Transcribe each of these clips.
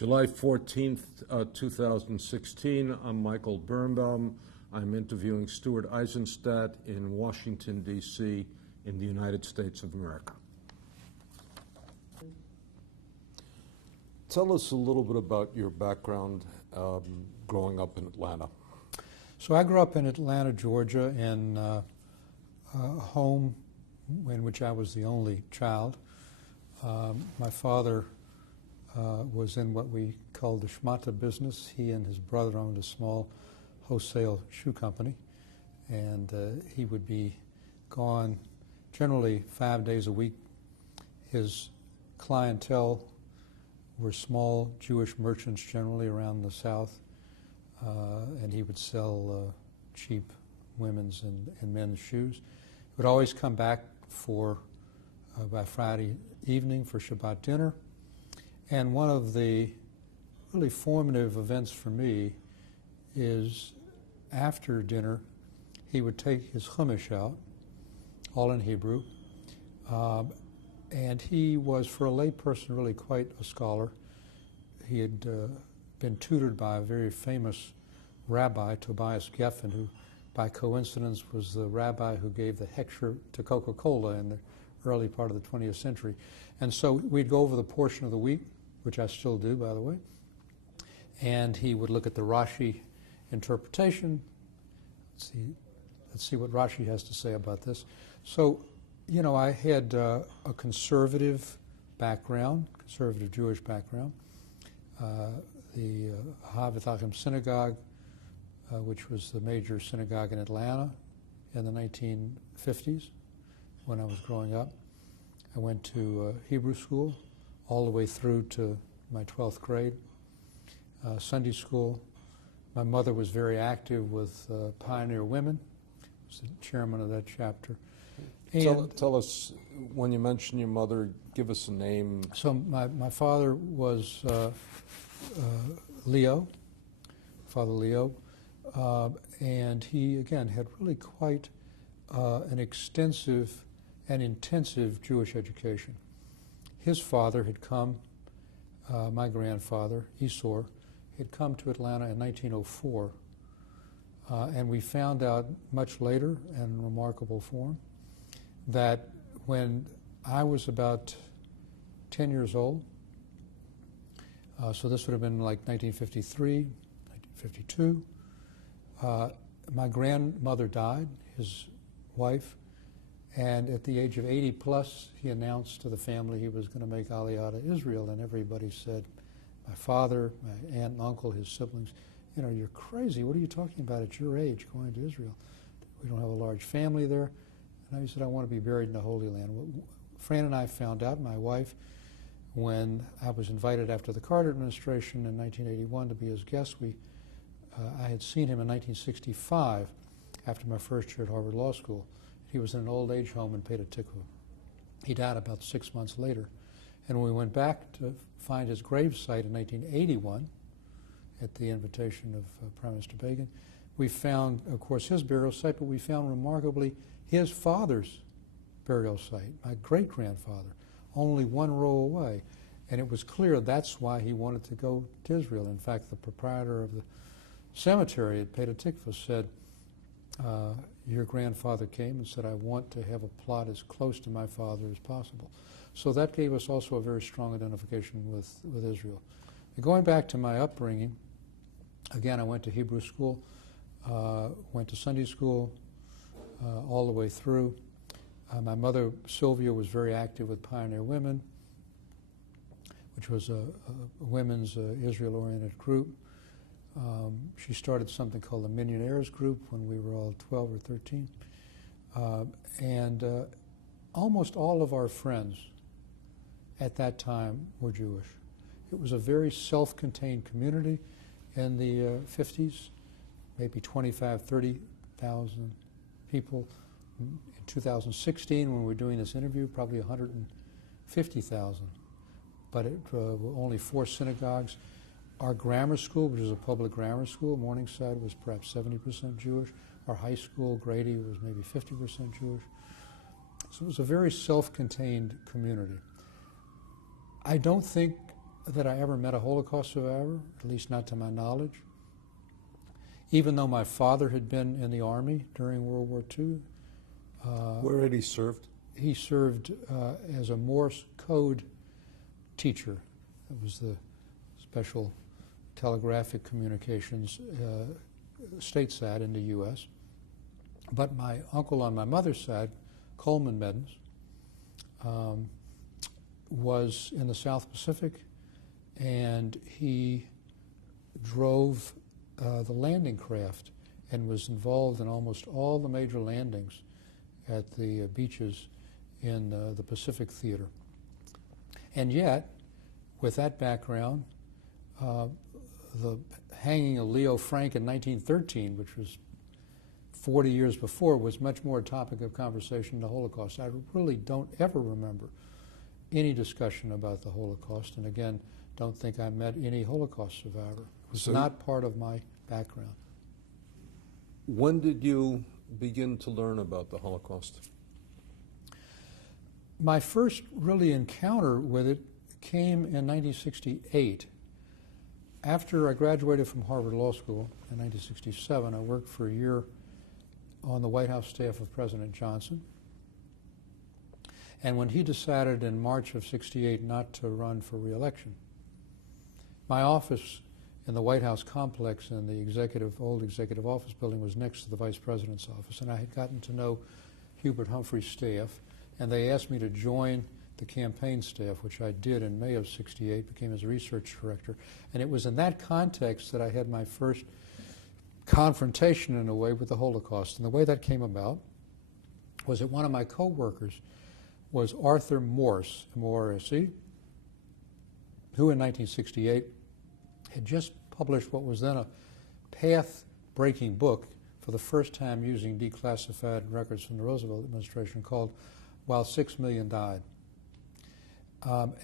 July 14th, 2016. I'm Michael Birnbaum. I'm interviewing Stuart Eisenstadt in Washington, D.C., in the United States of America. Tell us a little bit about your background growing up in Atlanta. So I grew up in Atlanta, Georgia, in a home in which I was the only child. My father was in what we called the schmata business. He and his brother owned a small wholesale shoe company, and he would be gone generally 5 days a week. His clientele were small Jewish merchants generally around the South, and he would sell cheap women's and men's shoes. He would always come back for by Friday evening for Shabbat dinner. And one of the really formative events for me is after dinner, he would take his Chumash out, all in Hebrew, and he was, for a layperson, really quite a scholar. He had been tutored by a very famous rabbi, Tobias Geffen, who by coincidence was the rabbi who gave the hechsher to Coca-Cola in the early part of the 20th century. And so we'd go over the portion of the week, which I still do, by the way, and he would look at the Rashi interpretation. Let's see what Rashi has to say about this. So, you know, I had a conservative background, conservative Jewish background. The Havoth Achim Synagogue, which was the major synagogue in Atlanta in the 1950s when I was growing up. I went to Hebrew school all the way through to my 12th grade, Sunday school. My mother was very active with Pioneer Women. I was the chairman of that chapter. Tell us, when you mention your mother, give us a name. So my father was Leo, Father Leo, and he, again, had really quite an extensive and intensive Jewish education. His father had come, my grandfather, Esor, had come to Atlanta in 1904, and we found out much later, in remarkable form, that when I was about 10 years old, so this would have been like 1953, 1952, my grandmother died, his wife, and at the age of 80 plus, he announced to the family he was going to make Aliyah to Israel, and everybody said, my father, my aunt and uncle, his siblings, you know, you're crazy. What are you talking about at your age going to Israel? We don't have a large family there. And I said, I want to be buried in the Holy Land. Well, Fran and I found out, my wife, when I was invited after the Carter administration in 1981 to be his guest. I had seen him in 1965 after my first year at Harvard Law School. He was in an old age home in Petah Tikva. He died about 6 months later. And when we went back to find his grave site in 1981, at the invitation of Prime Minister Begin, we found, of course, his burial site, but we found remarkably his father's burial site, my great-grandfather, only one row away. And it was clear that's why he wanted to go to Israel. In fact, the proprietor of the cemetery at Petah Tikva said, your grandfather came and said, I want to have a plot as close to my father as possible. So that gave us also a very strong identification with Israel. And going back to my upbringing, again, I went to Hebrew school, went to Sunday school all the way through. My mother, Sylvia, was very active with Pioneer Women, which was a women's Israel-oriented group. She started something called the Millionaires Group when we were all 12 or 13. And almost all of our friends at that time were Jewish. It was a very self-contained community in the 50s, maybe 25, 30,000 people. In 2016, when we were doing this interview, probably 150,000. But it only 4 synagogues. Our grammar school, which is a public grammar school, Morningside, was perhaps 70% Jewish. Our high school, Grady, was maybe 50% Jewish. So it was a very self-contained community. I don't think that I ever met a Holocaust survivor, at least not to my knowledge. Even though my father had been in the Army during World War II. Where had he served? He served as a Morse code teacher. It was the special telegraphic communications stateside in the U.S. But my uncle on my mother's side, Coleman Meddens, was in the South Pacific, and he drove the landing craft and was involved in almost all the major landings at the beaches in the Pacific Theater. And yet, with that background, the hanging of Leo Frank in 1913, which was 40 years before, was much more a topic of conversation than the Holocaust. I really don't ever remember any discussion about the Holocaust, and again, don't think I met any Holocaust survivor. It was not part of my background. When did you begin to learn about the Holocaust? My first really encounter with it came in 1968. After I graduated from Harvard Law School in 1967, I worked for a year on the White House staff of President Johnson. And when he decided in March of '68 not to run for re-election, my office in the White House complex in the old executive office building was next to the Vice President's office, and I had gotten to know Hubert Humphrey's staff, and they asked me to join the campaign staff, which I did in May of '68, became his research director. And it was in that context that I had my first confrontation, in a way, with the Holocaust. And the way that came about was that one of my co-workers was Arthur Morse, M-O-R-S-E, who in 1968 had just published what was then a path-breaking book for the first time using declassified records from the Roosevelt administration called While 6 Million Died.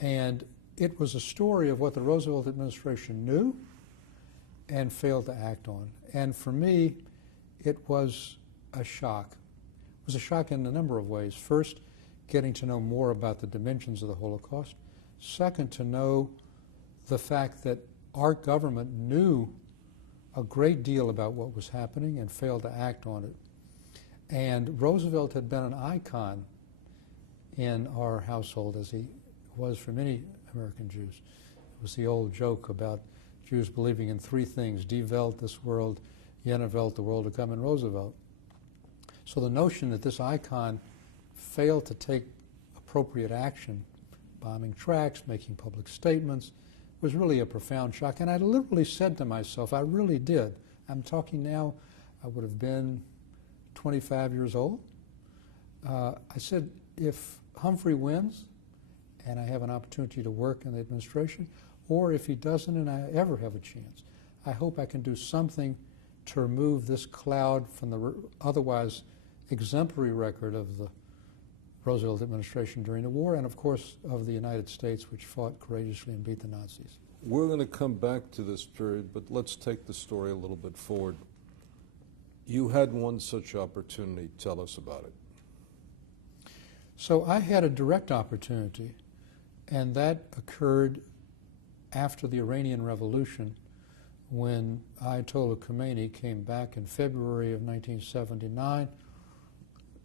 And it was a story of what the Roosevelt administration knew and failed to act on. And for me, it was a shock. It was a shock in a number of ways. First, getting to know more about the dimensions of the Holocaust. Second, to know the fact that our government knew a great deal about what was happening and failed to act on it. And Roosevelt had been an icon in our household, as he was for many American Jews. It was the old joke about Jews believing in three things: Die Welt, this world; Jene Welt, the world to come; and Roosevelt. So the notion that this icon failed to take appropriate action, bombing tracks, making public statements, was really a profound shock. And I literally said to myself, I really did. I'm talking now, I would have been 25 years old. I said, if Humphrey wins and I have an opportunity to work in the administration, or if he doesn't and I ever have a chance, I hope I can do something to remove this cloud from the otherwise exemplary record of the Roosevelt administration during the war, and of course of the United States, which fought courageously and beat the Nazis. We're going to come back to this period, but let's take the story a little bit forward. You had one such opportunity. Tell us about it. So I had a direct opportunity, and that occurred after the Iranian Revolution, when Ayatollah Khomeini came back in February of 1979.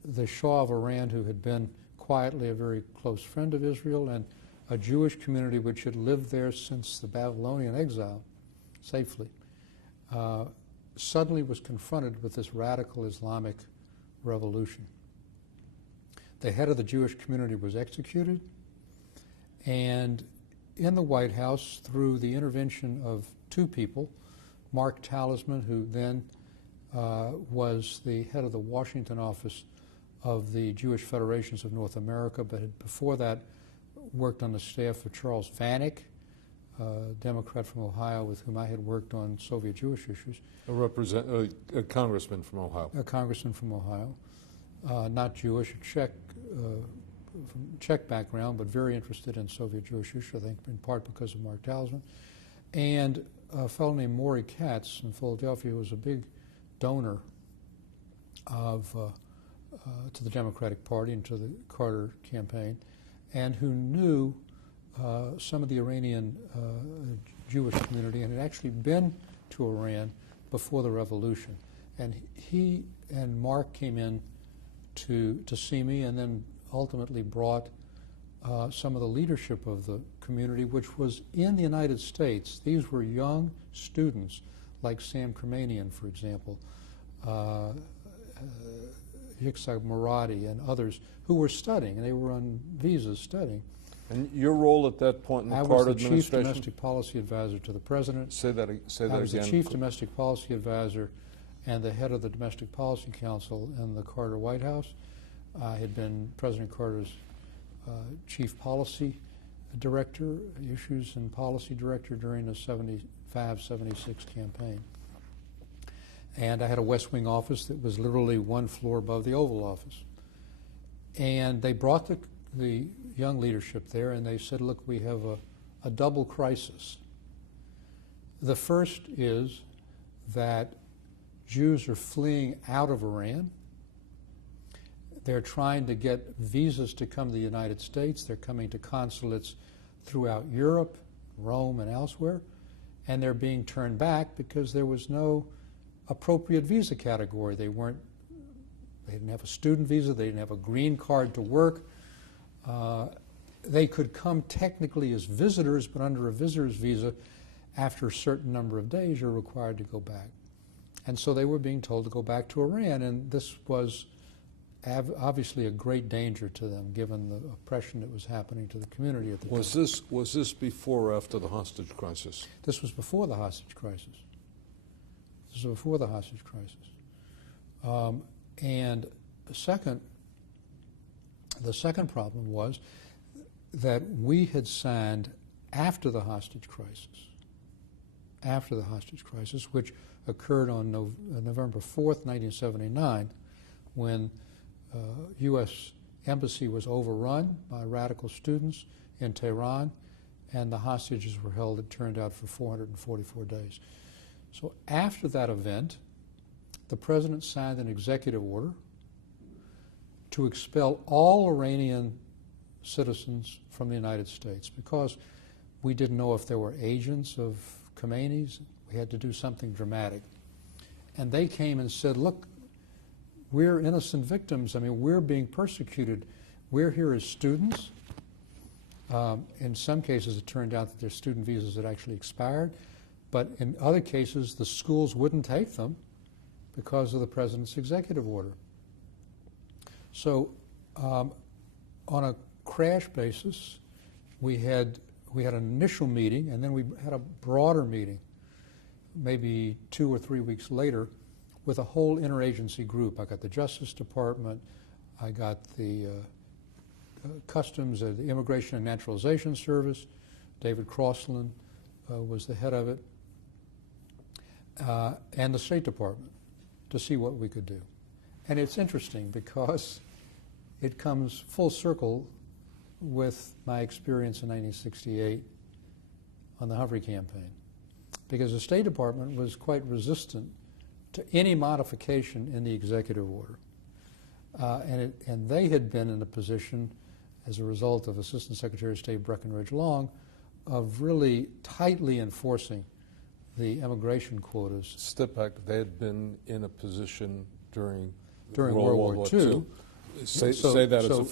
The Shah of Iran, who had been quietly a very close friend of Israel, and a Jewish community which had lived there since the Babylonian exile, safely, suddenly was confronted with this radical Islamic revolution. The head of the Jewish community was executed, and in the White House, through the intervention of two people, Mark Talisman, who then was the head of the Washington office of the Jewish Federations of North America, but had before that worked on the staff of Charles Vanik, a Democrat from Ohio with whom I had worked on Soviet Jewish issues. A congressman from Ohio. A congressman from Ohio, not Jewish, a Czech, from Czech background, but very interested in Soviet Jewish issues, I think in part because of Mark Talisman. And a fellow named Maury Katz in Philadelphia, who was a big donor of to the Democratic Party and to the Carter campaign, and who knew some of the Iranian Jewish community and had actually been to Iran before the revolution. And he and Mark came in to see me, and then ultimately brought some of the leadership of the community, which was in the United States. These were young students like Sam Kermanian, for example, Yitzhak Muradi and others who were studying, and they were on visas studying. And your role at that point in the I Carter was the chief administration? domestic policy advisor to the president. Say that I was again. the chief domestic policy advisor and the head of the Domestic Policy Council in the Carter White House. I had been President Carter's chief policy director, issues and policy director during the 75-76 campaign. And I had a West Wing office that was literally one floor above the Oval Office. And they brought the young leadership there, and they said, look, we have a double crisis. The first is that Jews are fleeing out of Iran. They're trying to get visas to come to the United States. They're coming to consulates throughout Europe, Rome, and elsewhere, and they're being turned back because there was no appropriate visa category. They didn't have a student visa. They didn't have a green card to work. They could come technically as visitors, but under a visitor's visa, after a certain number of days, you're required to go back. And so they were being told to go back to Iran, and this was obviously a great danger to them, given the oppression that was happening to the community at the time. Was this before or after the hostage crisis? This was before the hostage crisis. This was before the hostage crisis. And the second problem was that we had signed after the hostage crisis, which occurred on November 4th, 1979, when U.S. embassy was overrun by radical students in Tehran, and the hostages were held, it turned out, for 444 days. So after that event, the president signed an executive order to expel all Iranian citizens from the United States, because we didn't know if there were agents of Khomeini's. We had to do something dramatic. And they came and said, look, we're innocent victims. I mean, we're being persecuted. We're here as students. In some cases, it turned out that their student visas had actually expired. But in other cases, the schools wouldn't take them because of the president's executive order. So on a crash basis, we had an initial meeting, and then we had a broader meeting, maybe 2 or 3 weeks later, with a whole interagency group. I got the Justice Department, I got the Customs, the Immigration and Naturalization Service. David Crossland was the head of it, and the State Department, to see what we could do. And it's interesting because it comes full circle with my experience in 1968 on the Humphrey campaign, because the State Department was quite resistant to any modification in the executive order. And they had been in a position, as a result of Assistant Secretary of State Breckinridge Long, of really tightly enforcing the immigration quotas. Step back, they had been in a position during World War II. Say that as a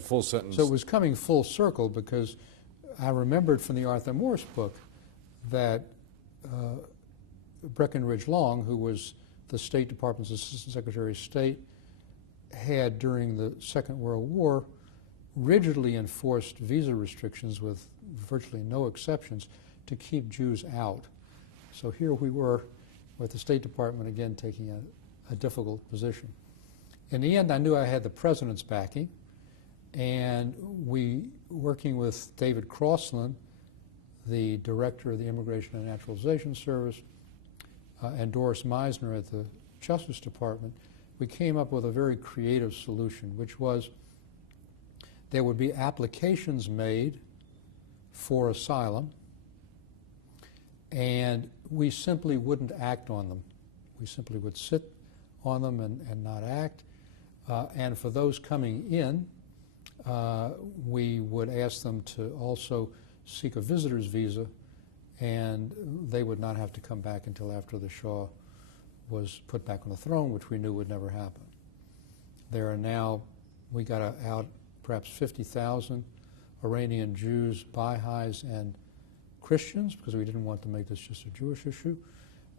full sentence. So it was coming full circle, because I remembered from the Arthur Morse book that Breckinridge Long, who was the State Department's Assistant Secretary of State, had during the Second World War rigidly enforced visa restrictions with virtually no exceptions to keep Jews out. So here we were with the State Department again taking a difficult position. In the end, I knew I had the president's backing, and we, working with David Crossland, the director of the Immigration and Naturalization Service, and Doris Meisner at the Justice Department, we came up with a very creative solution, which was there would be applications made for asylum, and we simply wouldn't act on them. We simply would sit on them and not act. And for those coming in, we would ask them to also seek a visitor's visa, and they would not have to come back until after the Shah was put back on the throne, which we knew would never happen. There are now, we got out perhaps 50,000 Iranian Jews, Baha'is, and Christians, because we didn't want to make this just a Jewish issue,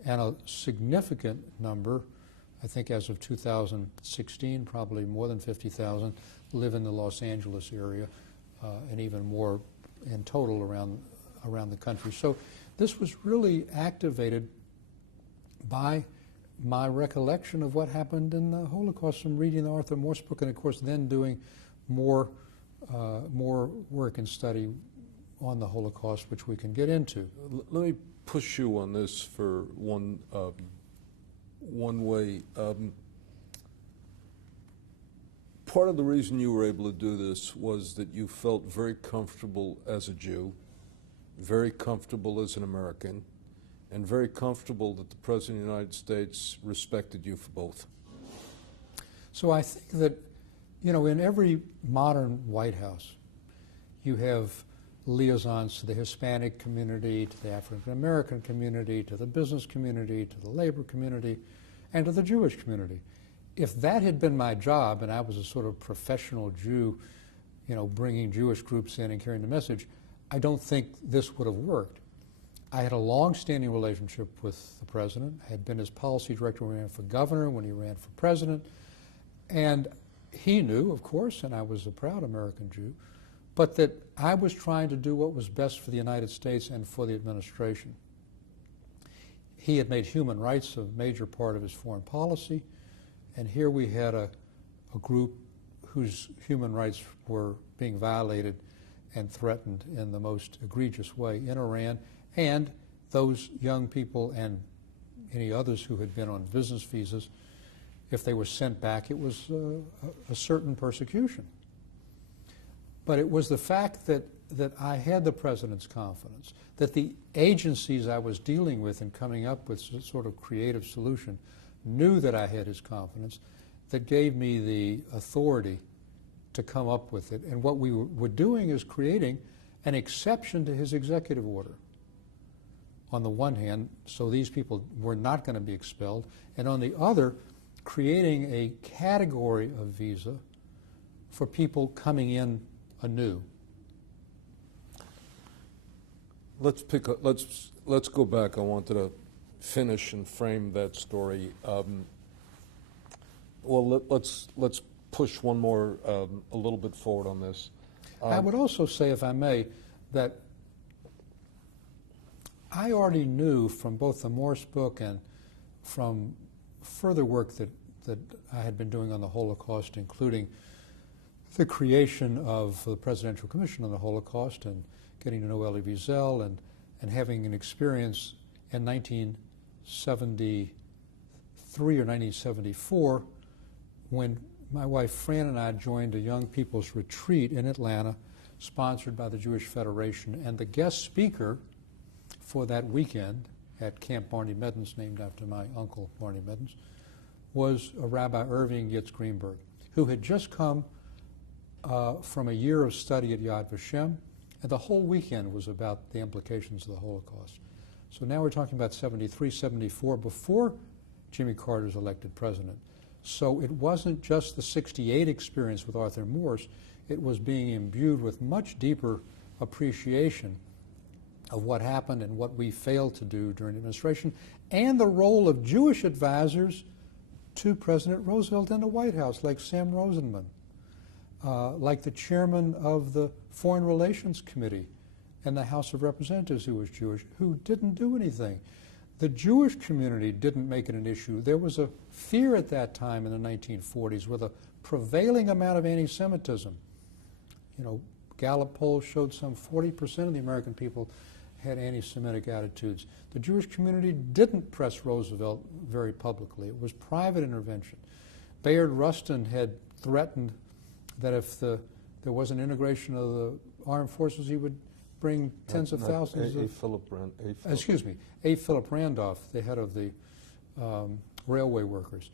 and a significant number, I think as of 2016, probably more than 50,000, live in the Los Angeles area, and even more in total around the country. So this was really activated by my recollection of what happened in the Holocaust from reading the Arthur Morse book, and of course then doing more work and study on the Holocaust, which we can get into. Let me push you on this for one way. Part of the reason you were able to do this was that you felt very comfortable as a Jew, very comfortable as an American, and very comfortable that the President of the United States respected you for both. So I think that, you know, in every modern White House, you have liaisons to the Hispanic community, to the African American community, to the business community, to the labor community, and to the Jewish community. If that had been my job, and I was a sort of professional Jew, you know, bringing Jewish groups in and carrying the message, I don't think this would have worked. I had a long-standing relationship with the president. I had been his policy director when he ran for governor, when he ran for president, and he knew, of course, and I was a proud American Jew, but that I was trying to do what was best for the United States and for the administration. He had made human rights a major part of his foreign policy, and here we had a group whose human rights were being violated and threatened in the most egregious way in Iran, and those young people and any others who had been on business visas, if they were sent back, it was a certain persecution. But it was the fact that I had the president's confidence, that the agencies I was dealing with and coming up with some sort of creative solution knew that I had his confidence, that gave me the authority to come up with it. And what we were doing is creating an exception to his executive order. On the one hand, so these people were not going to be expelled, and on the other, creating a category of visa for people coming in anew. Let's go back. I wanted to finish and frame that story. Let's push one more a little bit forward on this. I would also say, if I may, that I already knew from both the Morse book and from further work that I had been doing on the Holocaust, including the creation of the Presidential Commission on the Holocaust and getting to know Elie Wiesel and having an experience in 1973 or 1974 when my wife Fran and I joined a young people's retreat in Atlanta sponsored by the Jewish Federation, and the guest speaker for that weekend at Camp Barney Meddens, named after my uncle Barney Meddens, was a Rabbi Irving Yitz Greenberg, who had just come from a year of study at Yad Vashem, and the whole weekend was about the implications of the Holocaust. So now we're talking about 73, 74, before Jimmy Carter's elected president. So it wasn't just the 68 experience with Arthur Morse, it was being imbued with much deeper appreciation of what happened and what we failed to do during the administration, and the role of Jewish advisors to President Roosevelt in the White House, like Sam Rosenman, like the chairman of the Foreign Relations Committee in the House of Representatives who was Jewish, who didn't do anything. The Jewish community didn't make it an issue. There was a fear at that time in the 1940s with a prevailing amount of anti-Semitism. You know, Gallup polls showed some 40% of the American people had anti-Semitic attitudes. The Jewish community didn't press Roosevelt very publicly. It was private intervention. Bayard Rustin had threatened that if there was an integration of the armed forces, he would bring tens of thousands of... A. Philip Randolph, the head of the railway workers,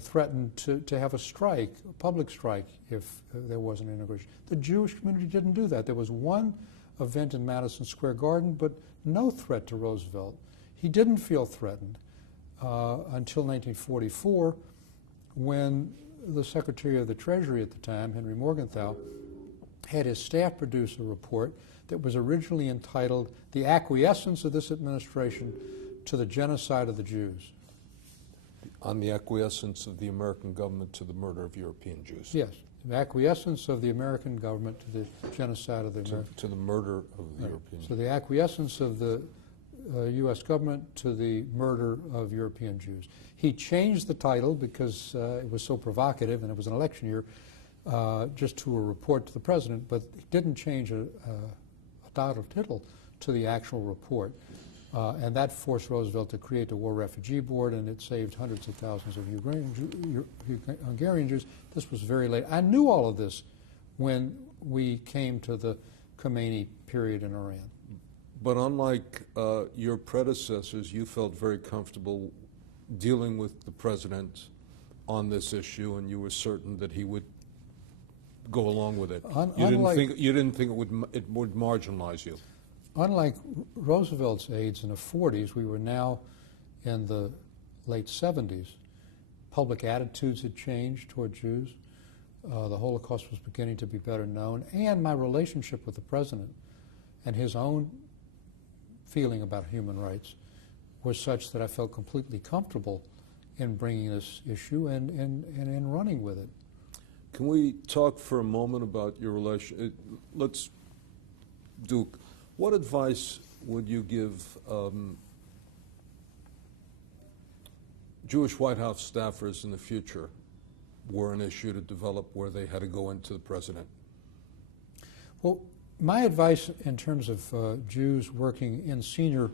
threatened to have a strike, a public strike, if there wasn't integration. The Jewish community didn't do that. There was one event in Madison Square Garden, but no threat to Roosevelt. He didn't feel threatened until 1944, when the Secretary of the Treasury at the time, Henry Morgenthau, had his staff produce a report that was originally entitled "The Acquiescence of This Administration to the Genocide of the Jews." On the acquiescence of the American government to the murder of European Jews. Yes, the acquiescence of the American government to the genocide of the American. To the murder of the European. So the acquiescence of the U.S. government to the murder of European Jews. He changed the title because it was so provocative and it was an election year, just to a report to the president, but he didn't change a dot or tittle to the actual report. And that forced Roosevelt to create the War Refugee Board, and it saved hundreds of thousands of Hungarian Jews. This was very late. I knew all of this when we came to the Khomeini period in Iran. But unlike your predecessors, you felt very comfortable dealing with the president on this issue, and you were certain that he would go along with it. You didn't think it would marginalize you. Unlike Roosevelt's aides in the 40s, we were now in the late 70s. Public attitudes had changed toward Jews. The Holocaust was beginning to be better known. And my relationship with the president and his own feeling about human rights was such that I felt completely comfortable in bringing this issue and in running with it. Can we talk for a moment about your relation? Let's do. What advice would you give Jewish White House staffers in the future were an issue to develop where they had to go into the president? Well, my advice in terms of Jews working in senior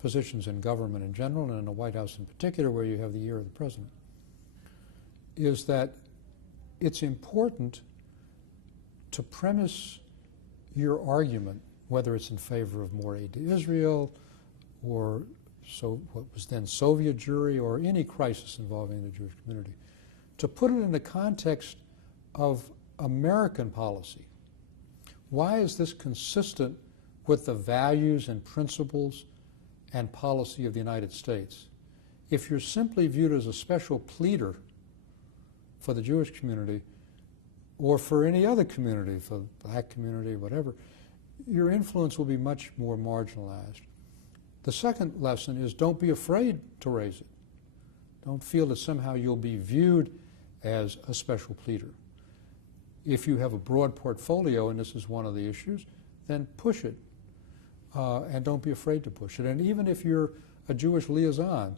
positions in government in general and in the White House in particular, where you have the ear of the president, is that it's important to premise your argument, whether it's in favor of more aid to Israel or what was then Soviet Jewry or any crisis involving the Jewish community, to put it in the context of American policy. Why is this consistent with the values and principles and policy of the United States? If you're simply viewed as a special pleader for the Jewish community or for any other community, for the black community, whatever, your influence will be much more marginalized. The second lesson is don't be afraid to raise it. Don't feel that somehow you'll be viewed as a special pleader. If you have a broad portfolio, and this is one of the issues, then push it. And don't be afraid to push it. And even if you're a Jewish liaison,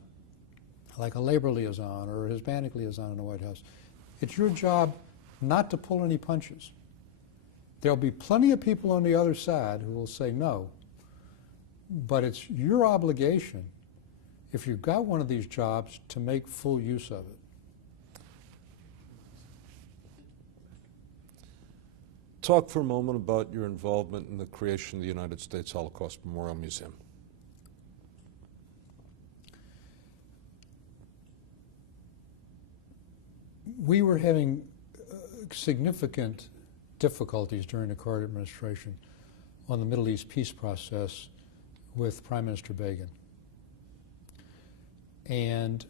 like a labor liaison or a Hispanic liaison in the White House, it's your job not to pull any punches. There'll be plenty of people on the other side who will say no, but it's your obligation, if you've got one of these jobs, to make full use of it. Talk for a moment about your involvement in the creation of the United States Holocaust Memorial Museum. We were having significant difficulties during the Carter administration on the Middle East peace process with Prime Minister Begin. And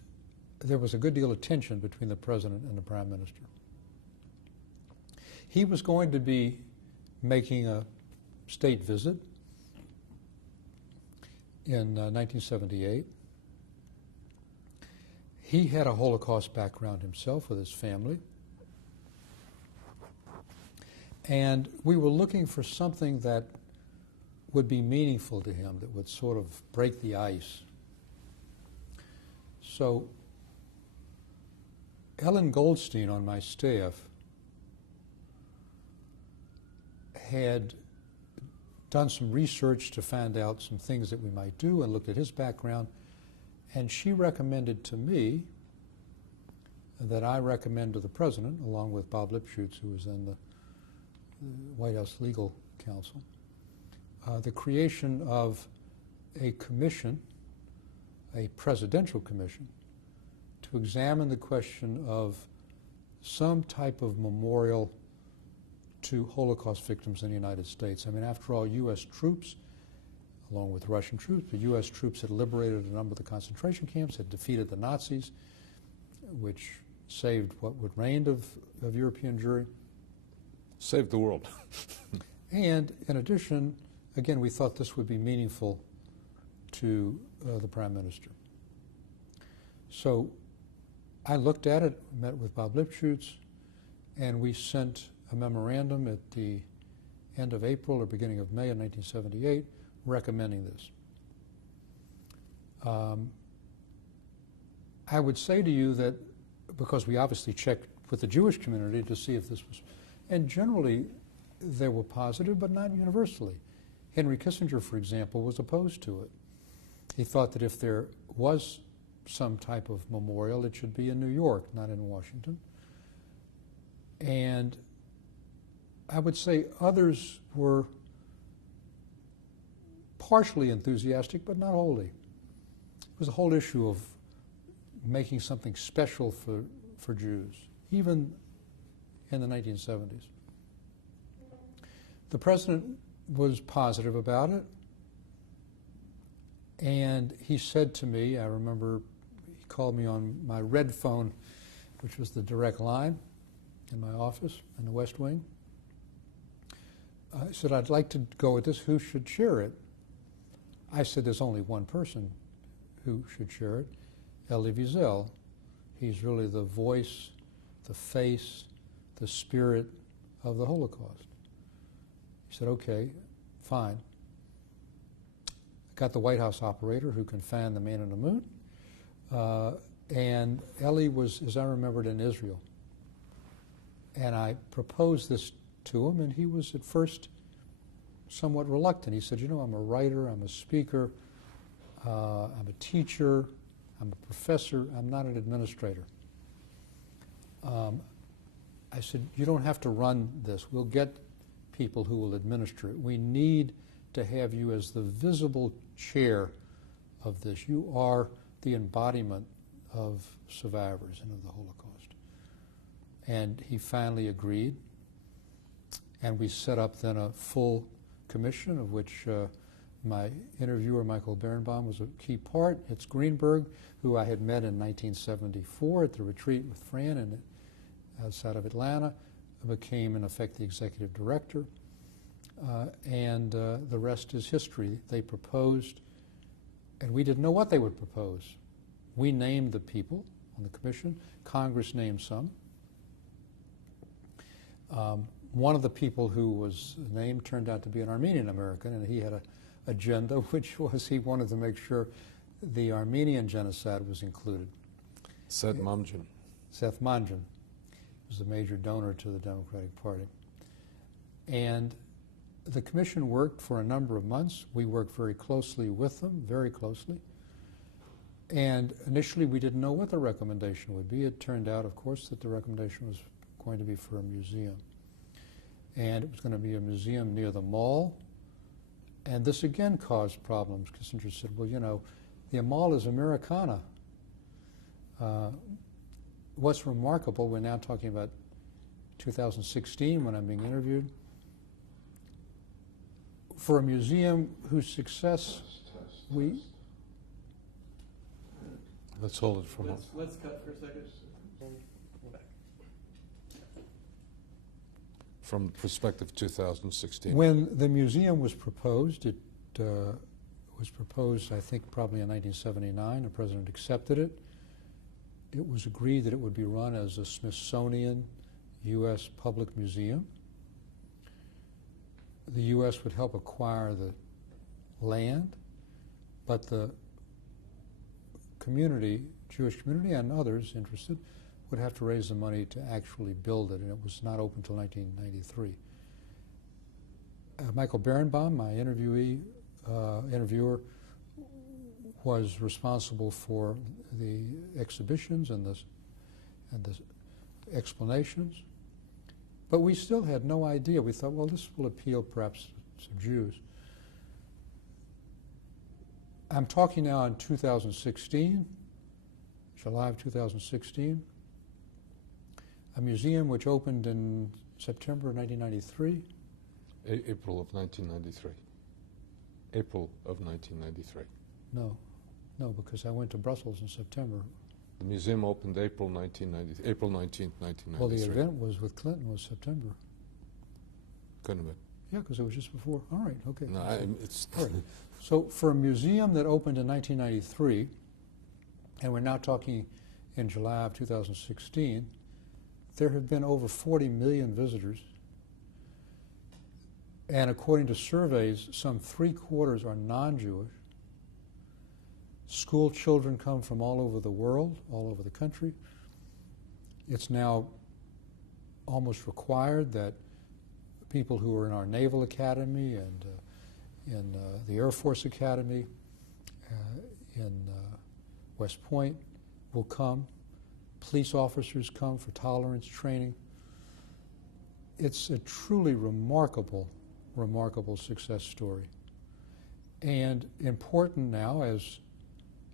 there was a good deal of tension between the president and the prime minister. He was going to be making a state visit in 1978. He had a Holocaust background himself with his family. And we were looking for something that would be meaningful to him, that would sort of break the ice. So Ellen Goldstein on my staff had done some research to find out some things that we might do and looked at his background, and she recommended to me that I recommend to the president, along with Bob Lipschutz, who was then the White House legal counsel, the creation of a commission, a presidential commission, to examine the question of some type of memorial to Holocaust victims in the United States. I mean, after all, U.S. troops, along with Russian troops, but U.S. troops had liberated a number of the concentration camps, had defeated the Nazis, which saved what remained of European Jewry. Saved the world. And in addition, again, we thought this would be meaningful to the Prime Minister. So I looked at it, met with Bob Lipschutz, and we sent a memorandum at the end of April or beginning of May of 1978 recommending this. I would say to you that, because we obviously checked with the Jewish community to see if this was, and generally they were positive, but not universally. Henry Kissinger, for example, was opposed to it. He thought that if there was some type of memorial, it should be in New York, not in Washington. And I would say others were partially enthusiastic, but not wholly. It was a whole issue of making something special for Jews, even in the 1970s. The president was positive about it, and he said to me, I remember he called me on my red phone, which was the direct line in my office in the West Wing. He said, I'd like to go with this. Who should share it? I said, there's only one person who should share it, Elie Wiesel. He's really the voice, the face, the spirit of the Holocaust. He said, okay, fine. Got the White House operator who can fan the man in the moon. And Elie was, as I remembered, in Israel. And I proposed this to him, and he was at first somewhat reluctant. He said, you know, I'm a writer, I'm a speaker, I'm a teacher, I'm a professor, I'm not an administrator. I said, you don't have to run this. We'll get people who will administer it. We need to have you as the visible chair of this. You are the embodiment of survivors and of the Holocaust. And he finally agreed, and we set up then a full commission, of which my interviewer, Michael Berenbaum, was a key part. It's Greenberg, who I had met in 1974 at the retreat with Fran outside of Atlanta, became, in effect, the executive director. And the rest is history. They proposed, and we didn't know what they would propose. We named the people on the commission. Congress named some. One of the people who was named turned out to be an Armenian American, and he had an agenda, which was he wanted to make sure the Armenian genocide was included. Seth Manjan. Seth Manjan was a major donor to the Democratic Party. And the commission worked for a number of months. We worked very closely with them, very closely. And initially we didn't know what the recommendation would be. It turned out, of course, that the recommendation was going to be for a museum. And it was going to be a museum near the mall. And this again caused problems. Kissinger said, well, you know, the mall is Americana. What's remarkable, we're now talking about 2016 when I'm being interviewed, for a museum whose success we... Let's hold it for a moment. Let's cut for a second. From the perspective of 2016. When the museum was proposed, it was proposed, I think, probably in 1979. The president accepted it. It was agreed that it would be run as a Smithsonian U.S. public museum. The U.S. would help acquire the land, but the community, Jewish community and others interested, would have to raise the money to actually build it, and it was not open until 1993. Michael Berenbaum, my interviewer, was responsible for the exhibitions and the explanations, but we still had no idea. We thought, well, this will appeal perhaps to Jews. I'm talking now in 2016, which July of 2016. A museum which opened in September 1993. April of 1993. April of 1993. No, because I went to Brussels in September. The museum opened April 1993. April 19th, 1993. Well, the event was with Clinton was September. Couldn't have been. Yeah, because it was just before. All right, okay. No, it's All right. So for a museum that opened in 1993, and we're now talking in July of 2016, there have been over 40 million visitors. And according to surveys, some 3/4 are non-Jewish. School children come from all over the world, all over the country. It's now almost required that people who are in our Naval Academy and in the Air Force Academy, in West Point will come. Police officers come for tolerance training. It's a truly remarkable success story. And important now, as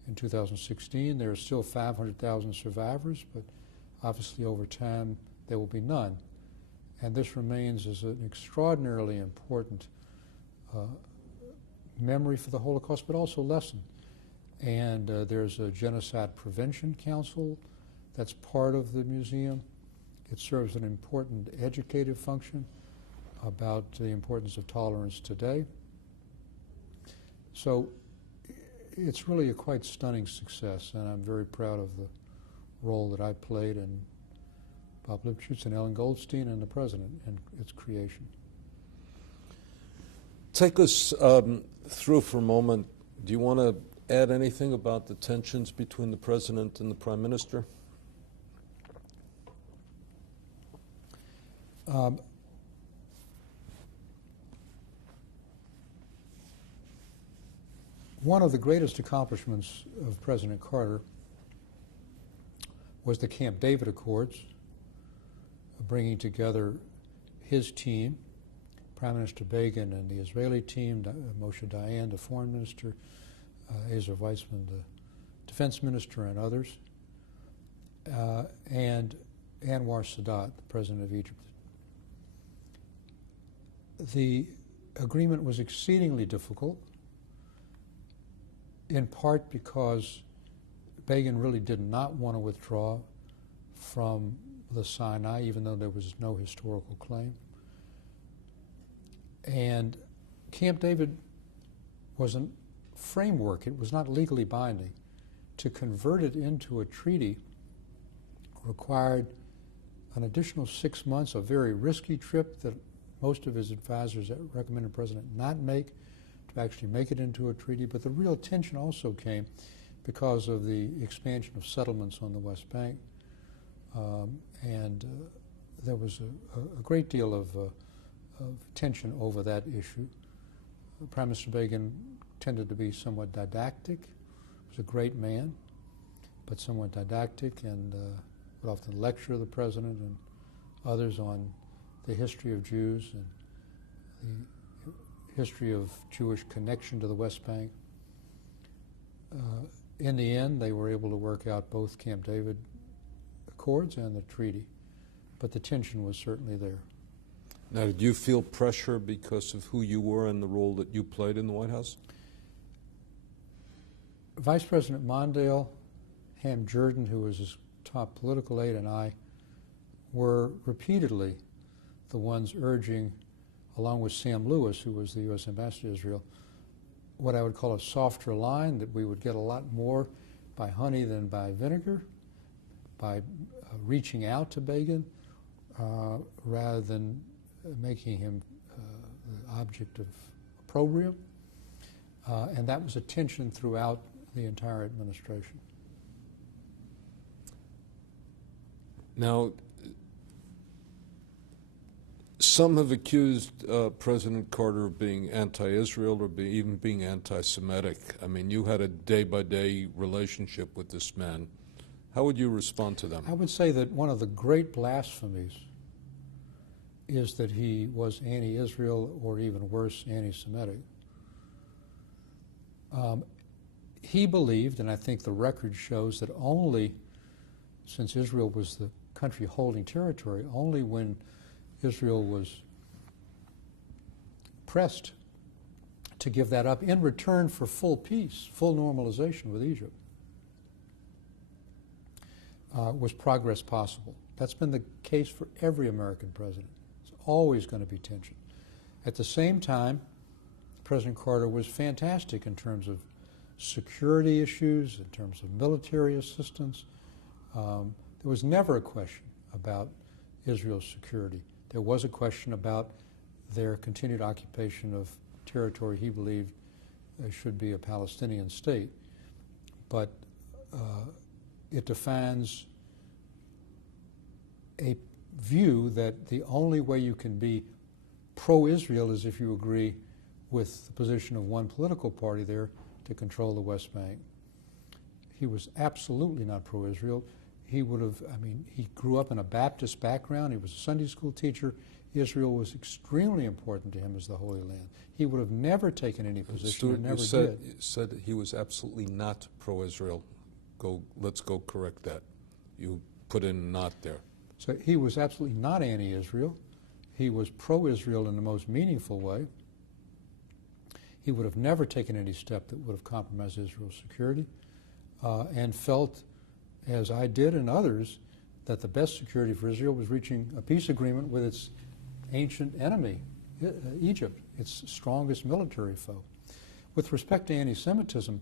in 2016, there are still 500,000 survivors, but obviously over time there will be none. And this remains as an extraordinarily important memory for the Holocaust, but also lesson. And there's a Genocide Prevention Council that's part of the museum. It serves an important educative function about the importance of tolerance today. So it's really a quite stunning success, and I'm very proud of the role that I played in Bob Lipschutz and Ellen Goldstein and the president in its creation. Take us through for a moment. Do you want to add anything about the tensions between the president and the prime minister? One of the greatest accomplishments of President Carter was the Camp David Accords, bringing together his team, Prime Minister Begin and the Israeli team, Moshe Dayan, the foreign minister, Ezer Weizman, the defense minister, and others, and Anwar Sadat, the president of Egypt. The agreement was exceedingly difficult, in part because Begin really did not want to withdraw from the Sinai, even though there was no historical claim. And Camp David was a framework. It was not legally binding. To convert it into a treaty required an additional 6 months, a very risky trip that most of his advisors recommended the president not make, to actually make it into a treaty. But the real tension also came because of the expansion of settlements on the West Bank. And there was a great deal of tension over that issue. Prime Minister Begin tended to be somewhat didactic. He was a great man, but somewhat didactic, and would often lecture the president and others on the history of Jews and the history of Jewish connection to the West Bank. In the end, they were able to work out both Camp David Accords and the treaty, but the tension was certainly there. Now, did you feel pressure because of who you were and the role that you played in the White House? Vice President Mondale, Ham Jordan, who was his top political aide, and I were repeatedly the ones urging, along with Sam Lewis, who was the U.S. ambassador to Israel, what I would call a softer line, that we would get a lot more by honey than by vinegar, by reaching out to Begin rather than making him the object of opprobrium. And that was a tension throughout the entire administration. Now, some have accused President Carter of being anti-Israel or even being anti-Semitic. I mean, you had a day-by-day relationship with this man. How would you respond to them? I would say that one of the great blasphemies is that he was anti-Israel, or even worse, anti-Semitic. He believed, and I think the record shows, that only since Israel was the country holding territory, only when Israel was pressed to give that up in return for full peace, full normalization with Egypt, was progress possible. That's been the case for every American president. There's always going to be tension. At the same time, President Carter was fantastic in terms of security issues, in terms of military assistance. There was never a question about Israel's security. There was a question about their continued occupation of territory he believed should be a Palestinian state. But it defines a view that the only way you can be pro-Israel is if you agree with the position of one political party there to control the West Bank. He was absolutely not pro-Israel. He would have, he grew up in a Baptist background. He was a Sunday school teacher. Israel was extremely important to him as the Holy Land. He would have never taken any position, Stuart, and never you did. said that he was absolutely not pro-Israel. Let's go correct that. You put in not there. So he was absolutely not anti-Israel. He was pro-Israel in the most meaningful way. He would have never taken any step that would have compromised Israel's security, and felt, as I did and others, that the best security for Israel was reaching a peace agreement with its ancient enemy, Egypt, its strongest military foe. With respect to anti-Semitism,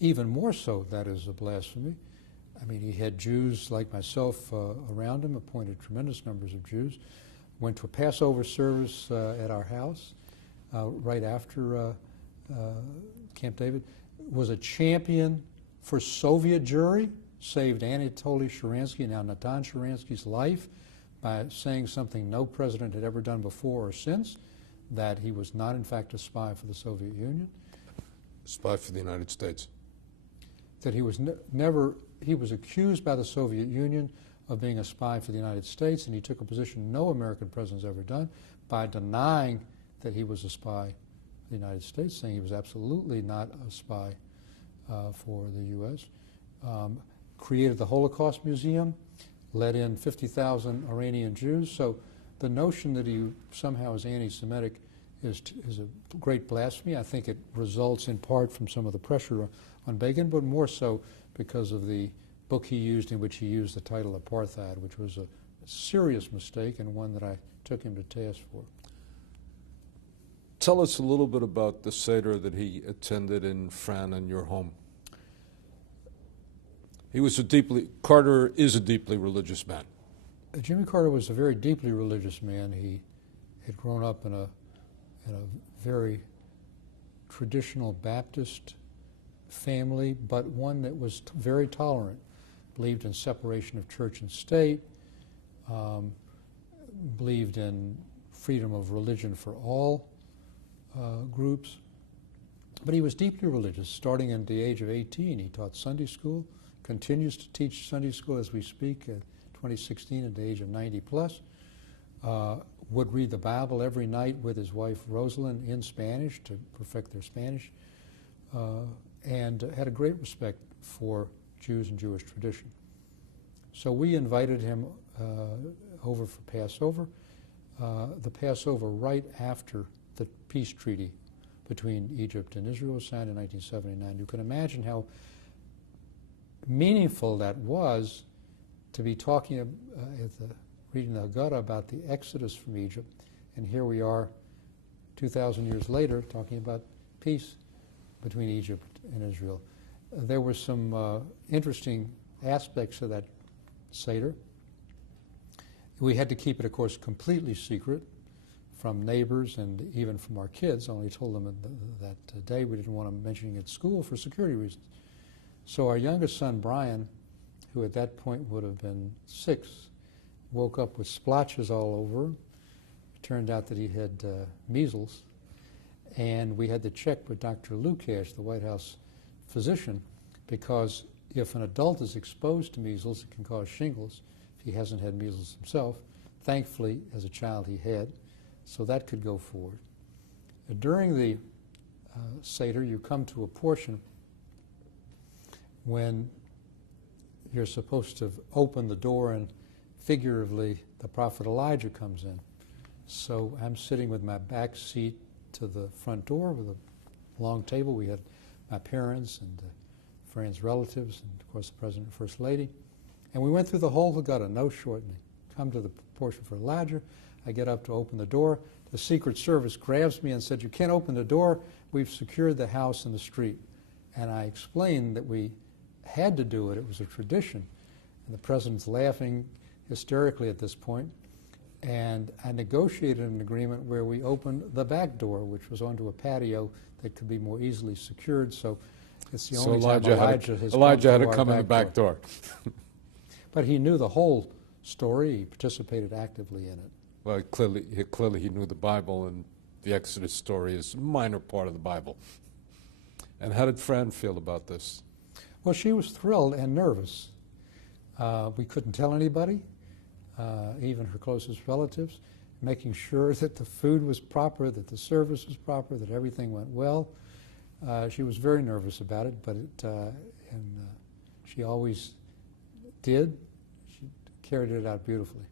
even more so, that is a blasphemy. He had Jews like myself around him, appointed tremendous numbers of Jews, went to a Passover service at our house right after Camp David, was a champion for Soviet Jewry, saved Anatoly Sharansky, now Natan Sharansky's life by saying something no president had ever done before or since, that he was not in fact a spy for the Soviet Union. Spy for the United States. That he was he was accused by the Soviet Union of being a spy for the United States, and he took a position no American president's ever done by denying that he was a spy for the United States, saying he was absolutely not a spy for the U.S. Created the Holocaust Museum, let in 50,000 Iranian Jews. So the notion that he somehow is anti-Semitic is a great blasphemy. I think it results in part from some of the pressure on Begin, but more so because of the book he used in which he used the title apartheid, which was a serious mistake and one that I took him to task for. Tell us a little bit about the Seder that he attended in Fran in your home. Carter is a deeply religious man. Jimmy Carter was a very deeply religious man. He had grown up in a very traditional Baptist family, but one that was very tolerant, believed in separation of church and state, believed in freedom of religion for all groups. But he was deeply religious. Starting at the age of 18, he taught Sunday school, continues to teach Sunday school as we speak, 2016 at the age of 90 plus. Would read the Bible every night with his wife Rosalind in Spanish to perfect their Spanish, and had a great respect for Jews and Jewish tradition. So we invited him over for Passover, the Passover right after the peace treaty between Egypt and Israel was signed in 1979. You can imagine how meaningful that was to be talking reading the Haggadah about the exodus from Egypt, and here we are 2,000 years later talking about peace between Egypt and Israel. There were some interesting aspects of that Seder. We had to keep it, of course, completely secret from neighbors and even from our kids. I only told them that day we didn't want them mentioning it at school for security reasons. So our youngest son, Brian, who at that point would have been 6, woke up with splotches all over him. It turned out that he had measles, and we had to check with Dr. Lukash, the White House physician, because if an adult is exposed to measles, it can cause shingles if he hasn't had measles himself. Thankfully, as a child, he had, so that could go forward. During the Seder, you come to a portion when you're supposed to open the door and figuratively the prophet Elijah comes in. So I'm sitting with my back seat to the front door with a long table. We had my parents and friends, relatives, and of course the President and First Lady. And we went through the whole Haggadah, no shortening. Come to the portion for Elijah. I get up to open the door. The Secret Service grabs me and said, "You can't open the door. We've secured the house and the street." And I explained that we had to do it. It was a tradition. And the President's laughing hysterically at this point. And I negotiated an agreement where we opened the back door, which was onto a patio that could be more easily secured. So it's the only time Elijah has had to come in the back door. But he knew the whole story. He participated actively in it. Well, clearly he knew the Bible, and the Exodus story is a minor part of the Bible. And how did Fran feel about this? Well, she was thrilled and nervous. We couldn't tell anybody, even her closest relatives, making sure that the food was proper, that the service was proper, that everything went well. She was very nervous about it, but she always did. She carried it out beautifully.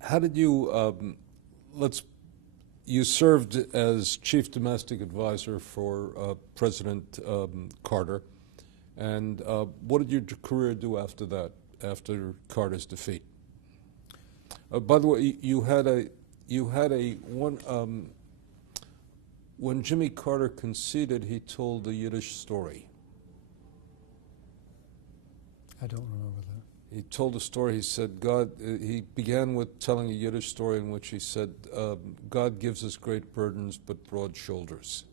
How did you, you served as Chief Domestic Advisor for President Carter, and what did your career do after that, after Carter's defeat? By the way, when Jimmy Carter conceded, he told a Yiddish story. I don't remember that. He told a story. He said, he began with telling a Yiddish story in which he said, God gives us great burdens but broad shoulders.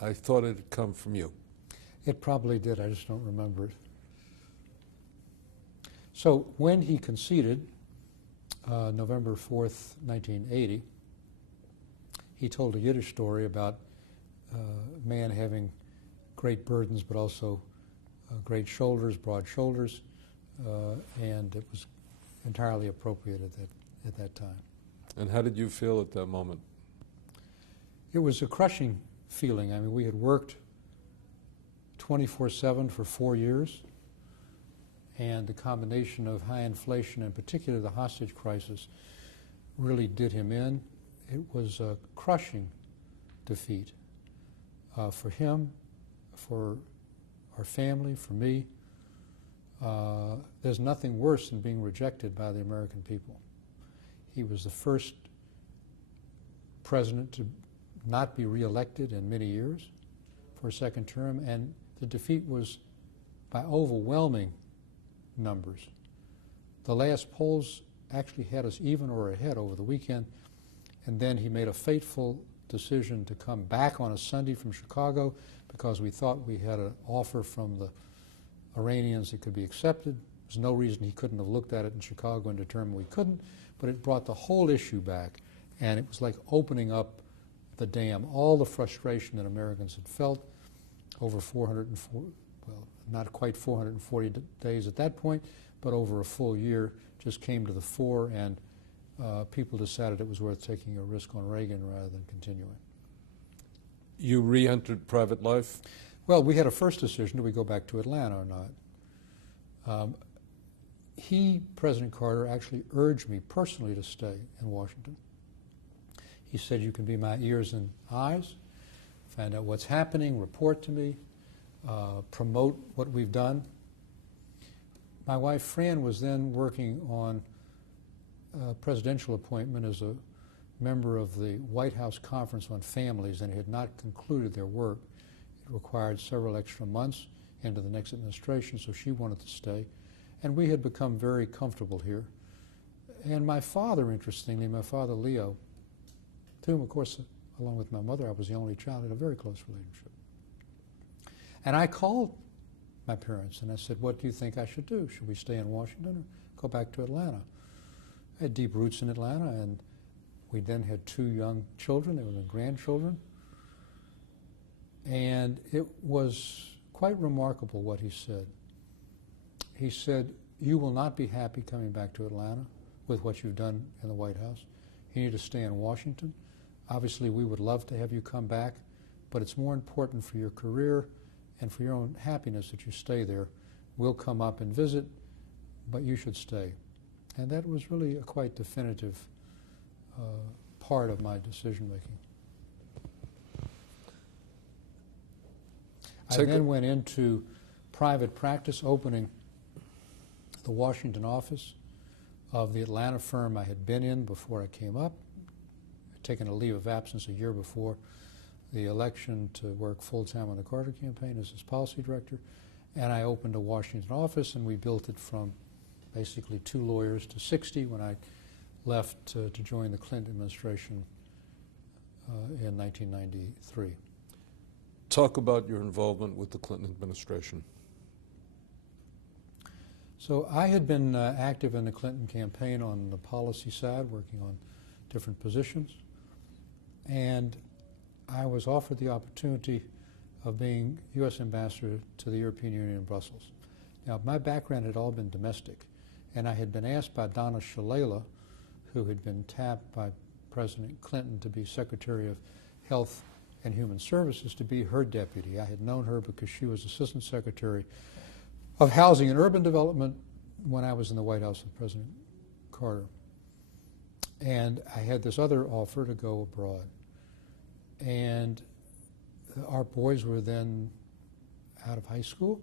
I thought it had come from you. It probably did. I just don't remember it. So when he conceded, November 4th, 1980, he told a Yiddish story about a man having great burdens but also great shoulders, broad shoulders, and it was entirely appropriate at that time. And how did you feel at that moment? It was a crushing feeling. I mean, we had worked 24/7 for 4 years, and the combination of high inflation, and particularly the hostage crisis, really did him in. It was a crushing defeat for him, for our family, for me. There's nothing worse than being rejected by the American people. He was the first president to not be reelected in many years for a second term, and the defeat was by overwhelming numbers. The last polls actually had us even or ahead over the weekend, and then he made a fateful decision to come back on a Sunday from Chicago because we thought we had an offer from the Iranians that could be accepted. There's no reason he couldn't have looked at it in Chicago and determined we couldn't, but it brought the whole issue back, and it was like opening up the dam. All the frustration that Americans had felt over 404, well, not quite 440 days at that point, but over a full year just came to the fore, and people decided it was worth taking a risk on Reagan rather than continuing. You re-entered private life? Well, we had a first decision: do we go back to Atlanta or not? President Carter, actually urged me personally to stay in Washington. He said, "You can be my ears and eyes, find out what's happening, report to me, promote what we've done." My wife, Fran, was then working on a presidential appointment as a member of the White House Conference on Families, and had not concluded their work. It required several extra months into the next administration, so she wanted to stay. And we had become very comfortable here. And my father, interestingly, my father Leo, to whom, of course, along with my mother, I was the only child, had a very close relationship. And I called my parents and I said, "What do you think I should do? Should we stay in Washington or go back to Atlanta?" I had deep roots in Atlanta, and we then had 2 young children. They were grandchildren. And it was quite remarkable what he said. He said, "You will not be happy coming back to Atlanta with what you've done in the White House. You need to stay in Washington. Obviously, we would love to have you come back, but it's more important for your career and for your own happiness that you stay there. We'll come up and visit, but you should stay. And that was really a quite definitive part of my decision making. I then went into private practice, opening the Washington office of the Atlanta firm I had been in before I came up. I'd taken a leave of absence a year before the election to work full-time on the Carter campaign as his policy director, and I opened a Washington office, and we built it from basically 2 lawyers to 60 when I left to join the Clinton administration in 1993. Talk about your involvement with the Clinton administration. So I had been active in the Clinton campaign on the policy side, working on different positions, and I was offered the opportunity of being U.S. ambassador to the European Union in Brussels. Now, my background had all been domestic, and I had been asked by Donna Shalala, who had been tapped by President Clinton to be Secretary of Health and Human Services, to be her deputy. I had known her because she was Assistant Secretary of Housing and Urban Development when I was in the White House with President Carter. And I had this other offer to go abroad. And our boys were then out of high school.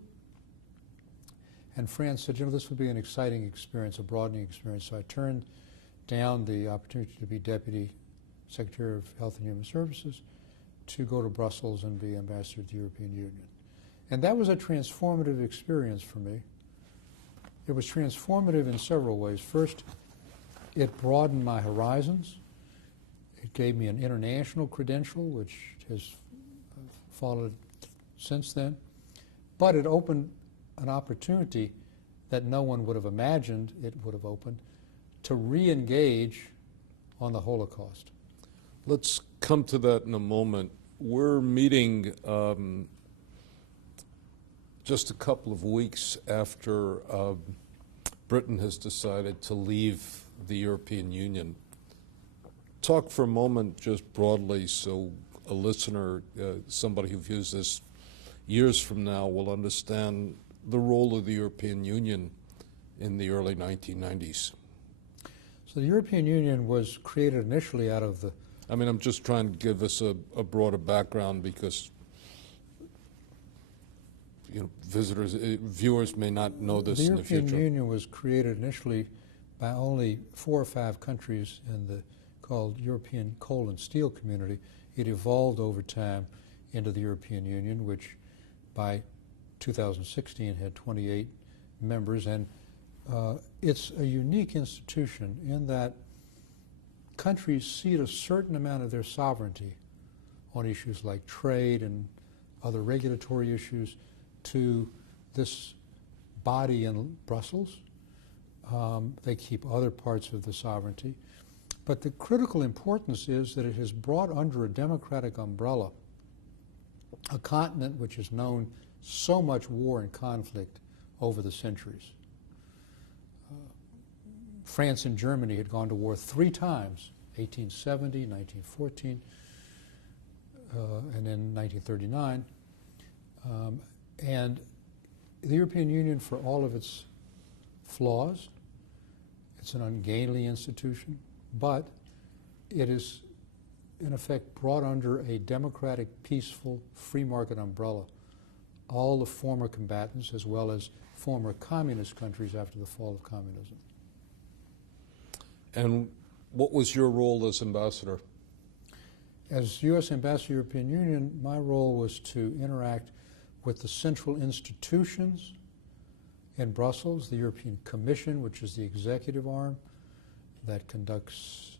And Fran said, you know, this would be an exciting experience, a broadening experience. So I turned down the opportunity to be Deputy Secretary of Health and Human Services to go to Brussels and be ambassador to the European Union. And that was a transformative experience for me. It was transformative in several ways. First, it broadened my horizons. It gave me an international credential, which has followed since then. But it opened an opportunity that no one would have imagined it would have opened to re-engage on the Holocaust. Let's come to that in a moment. We're meeting just a couple of weeks after Britain has decided to leave the European Union. Talk for a moment just broadly so a listener, somebody who views this years from now, will understand the role of the European Union in the early 1990s. So the European Union was created initially out of the... I mean, I'm just trying to give us a broader background because viewers may not know this in the future. The European Union was created initially by only 4 or 5 countries in the called European Coal and Steel Community. It evolved over time into the European Union, which by 2016 had 28 members, and it's a unique institution in that countries cede a certain amount of their sovereignty on issues like trade and other regulatory issues to this body in Brussels. They keep other parts of the sovereignty. But the critical importance is that it has brought under a democratic umbrella a continent which has known so much war and conflict over the centuries. France and Germany had gone to war 3 times, 1870, 1914, and then 1939. And the European Union, for all of its flaws, it's an ungainly institution, but it is, in effect, brought under a democratic, peaceful, free market umbrella all the former combatants as well as former communist countries after the fall of communism. And what was your role as ambassador? As U.S. Ambassador to the European Union, my role was to interact with the central institutions in Brussels, the European Commission, which is the executive arm that conducts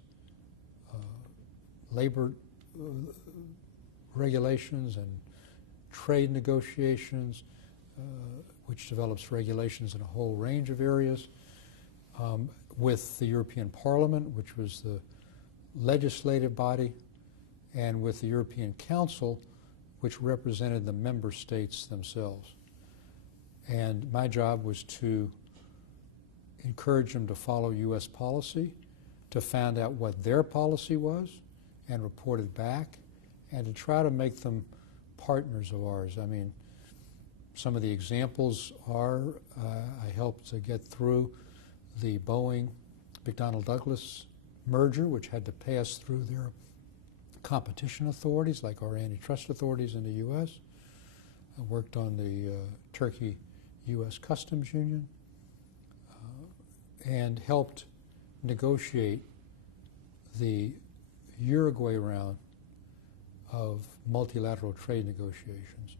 labor regulations and trade negotiations, which develops regulations in a whole range of areas, with the European Parliament, which was the legislative body, and with the European Council, which represented the member states themselves. And my job was to encourage them to follow U.S. policy, to find out what their policy was and report it back, and to try to make them partners of ours. I mean, Some of the examples are I helped to get through the Boeing McDonnell Douglas merger, which had to pass through their competition authorities, like our antitrust authorities in the U.S. I worked on the Turkey-U.S. Customs Union and helped negotiate the Uruguay round of multilateral trade negotiations,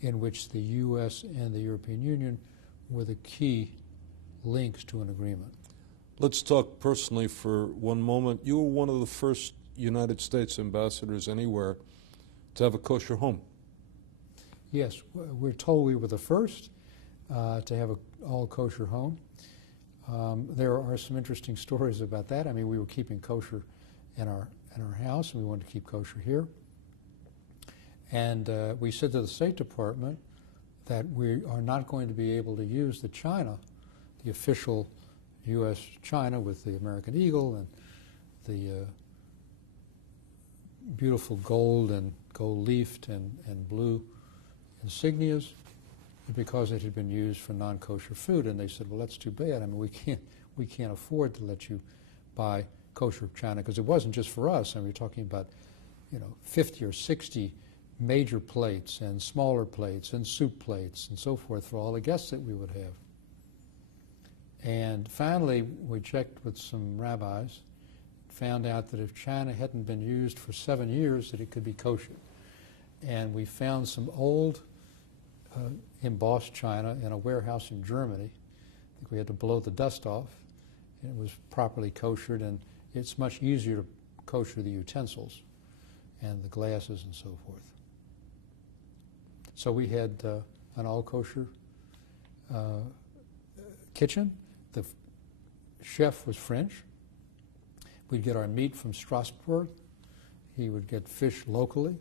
in which the U.S. and the European Union were the key links to an agreement. Let's talk personally for one moment. You were one of the first United States ambassadors anywhere to have a kosher home. Yes, we're told we were the first to have an all-kosher home. There are some interesting stories about that. I mean, we were keeping kosher in our house, and we wanted to keep kosher here. And we said to the State Department that we are not going to be able to use the China, the official U.S. China with the American eagle and the beautiful gold and gold-leafed and blue insignias, because it had been used for non-kosher food. And they said, well, that's too bad. I mean, we can't afford to let you buy kosher China, because it wasn't just for us. I mean, we're talking about, 50 or 60 major plates and smaller plates and soup plates and so forth for all the guests that we would have. And finally, we checked with some rabbis, found out that if China hadn't been used for 7 years, that it could be kosher. And we found some old embossed china in a warehouse in Germany. I think we had to blow the dust off. It was properly koshered, and it's much easier to kosher the utensils and the glasses and so forth. So we had an all-kosher kitchen. The chef was French. We'd get our meat from Strasbourg. He would get fish locally.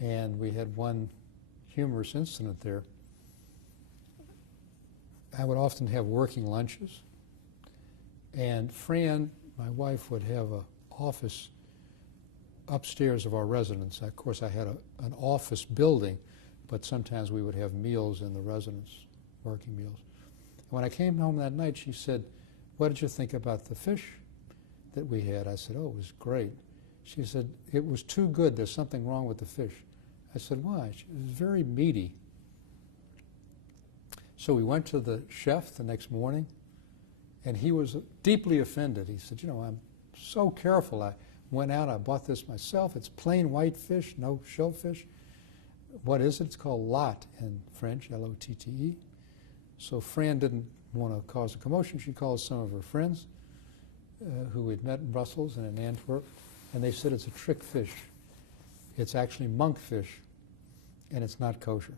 And we had one humorous incident there. I would often have working lunches, and Fran, my wife, would have an office upstairs of our residence. Of course, I had an office building, but sometimes we would have meals in the residence, working meals. When I came home that night, she said, what did you think about the fish that we had? I said, oh, it was great. She said, it was too good. There's something wrong with the fish. I said, why? It was very meaty. So we went to the chef the next morning, and he was deeply offended. He said, I'm so careful. I went out, I bought this myself. It's plain white fish, no shellfish. What is it? It's called lot in French, L-O-T-T-E. So Fran didn't want to cause a commotion. She called some of her friends who we'd met in Brussels and in Antwerp, and they said it's a trick fish. It's actually monkfish, and it's not kosher.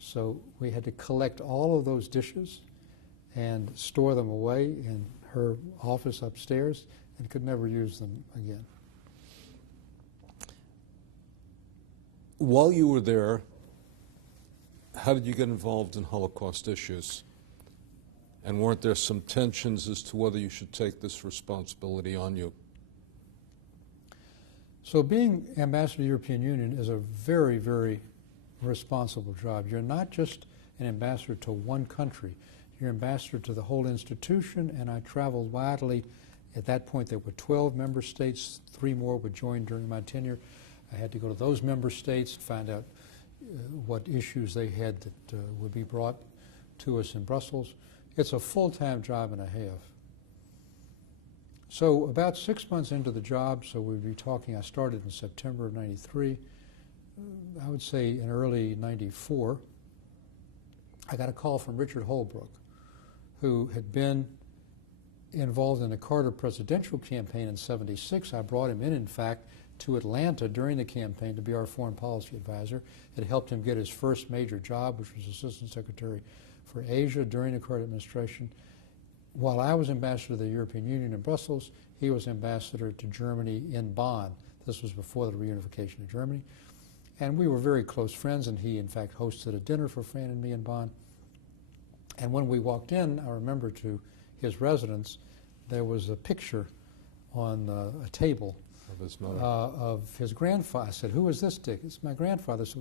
So we had to collect all of those dishes and store them away in her office upstairs, and could never use them again. While you were there, how did you get involved in Holocaust issues? And weren't there some tensions as to whether you should take this responsibility on you? So being ambassador to the European Union is a very, very responsible job. You're not just an ambassador to one country. You're ambassador to the whole institution, and I traveled widely. At that point, there were 12 member states. 3 more would join during my tenure. I had to go to those member states, find out what issues they had that would be brought to us in Brussels. It's a full-time job and a half. So about 6 months into the job, so we'd be talking, I started in September of '93, I would say in early '94, I got a call from Richard Holbrooke, who had been involved in the Carter presidential campaign in '76. I brought him in fact, to Atlanta during the campaign to be our foreign policy advisor. It helped him get his first major job, which was Assistant Secretary for Asia during the Carter administration. While I was ambassador to the European Union in Brussels, he was ambassador to Germany in Bonn. This was before the reunification of Germany. And we were very close friends, and he, in fact, hosted a dinner for Fran and me in Bonn. And when we walked in, I remember, to his residence, there was a picture on a table Of his mother. of his grandfather. I said, who is this, Dick? It's my grandfather. So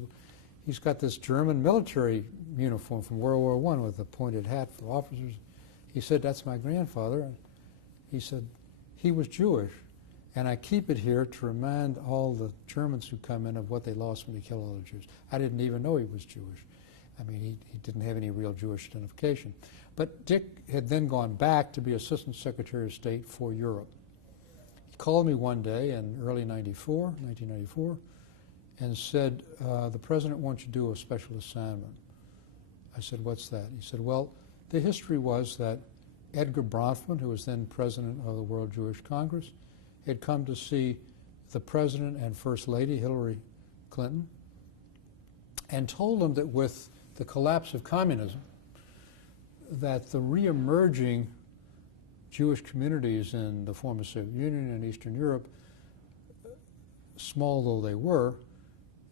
he's got this German military uniform from World War I with a pointed hat for officers. He said, "That's my grandfather." And he said, "He was Jewish, and I keep it here to remind all the Germans who come in of what they lost when they killed all the Jews." I didn't even know he was Jewish. I mean, he didn't have any real Jewish identification. But Dick had then gone back to be Assistant Secretary of State for Europe. He called me one day in early 1994, and said, "The President wants you to do a special assignment." I said, "What's that?" He said, "Well, the history was that Edgar Bronfman, who was then President of the World Jewish Congress, had come to see the President and First Lady, Hillary Clinton, and told them that with the collapse of communism, that the re-emerging Jewish communities in the former Soviet Union and Eastern Europe, small though they were,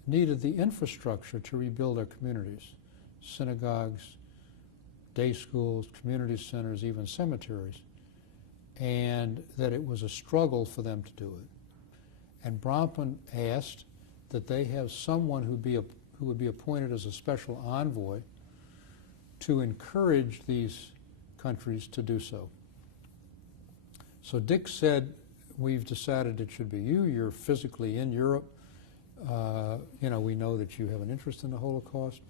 needed the infrastructure to rebuild their communities, synagogues, day schools, community centers, even cemeteries, and that it was a struggle for them to do it. And Bronfman asked that they have someone who would be appointed as a special envoy to encourage these countries to do so. So Dick said, "We've decided it should be you. You're physically in Europe. We know that you have an interest in the Holocaust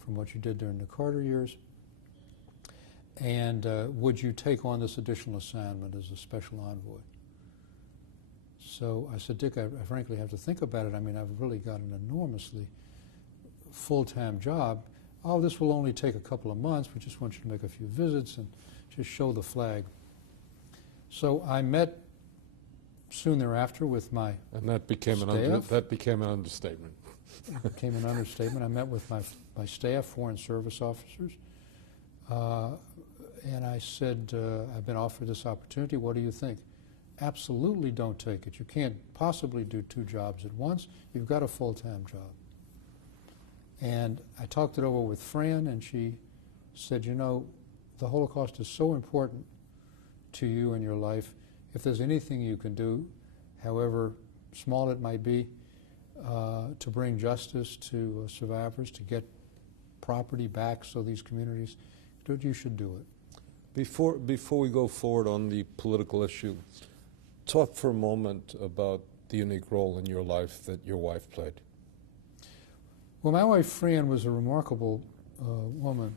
from what you did during the Carter years. And would you take on this additional assignment as a special envoy?" So I said, "Dick, I frankly have to think about it. I mean, I've really got an enormously full-time job. Oh, this will only take a couple of months. We just want you to make a few visits and just show the flag." So I met soon thereafter with my And that became an understatement. It became an understatement. I met with my staff, Foreign Service officers, and I said, "I've been offered this opportunity. What do you think?" "Absolutely don't take it. You can't possibly do two jobs at once. You've got a full-time job." And I talked it over with Fran, and she said, "The Holocaust is so important to you in your life. If there's anything you can do, however small it might be, to bring justice to survivors, to get property back so these communities do it, you should do it." Before we go forward on the political issue, talk for a moment about the unique role in your life that your wife played. Well, my wife Fran was a remarkable woman.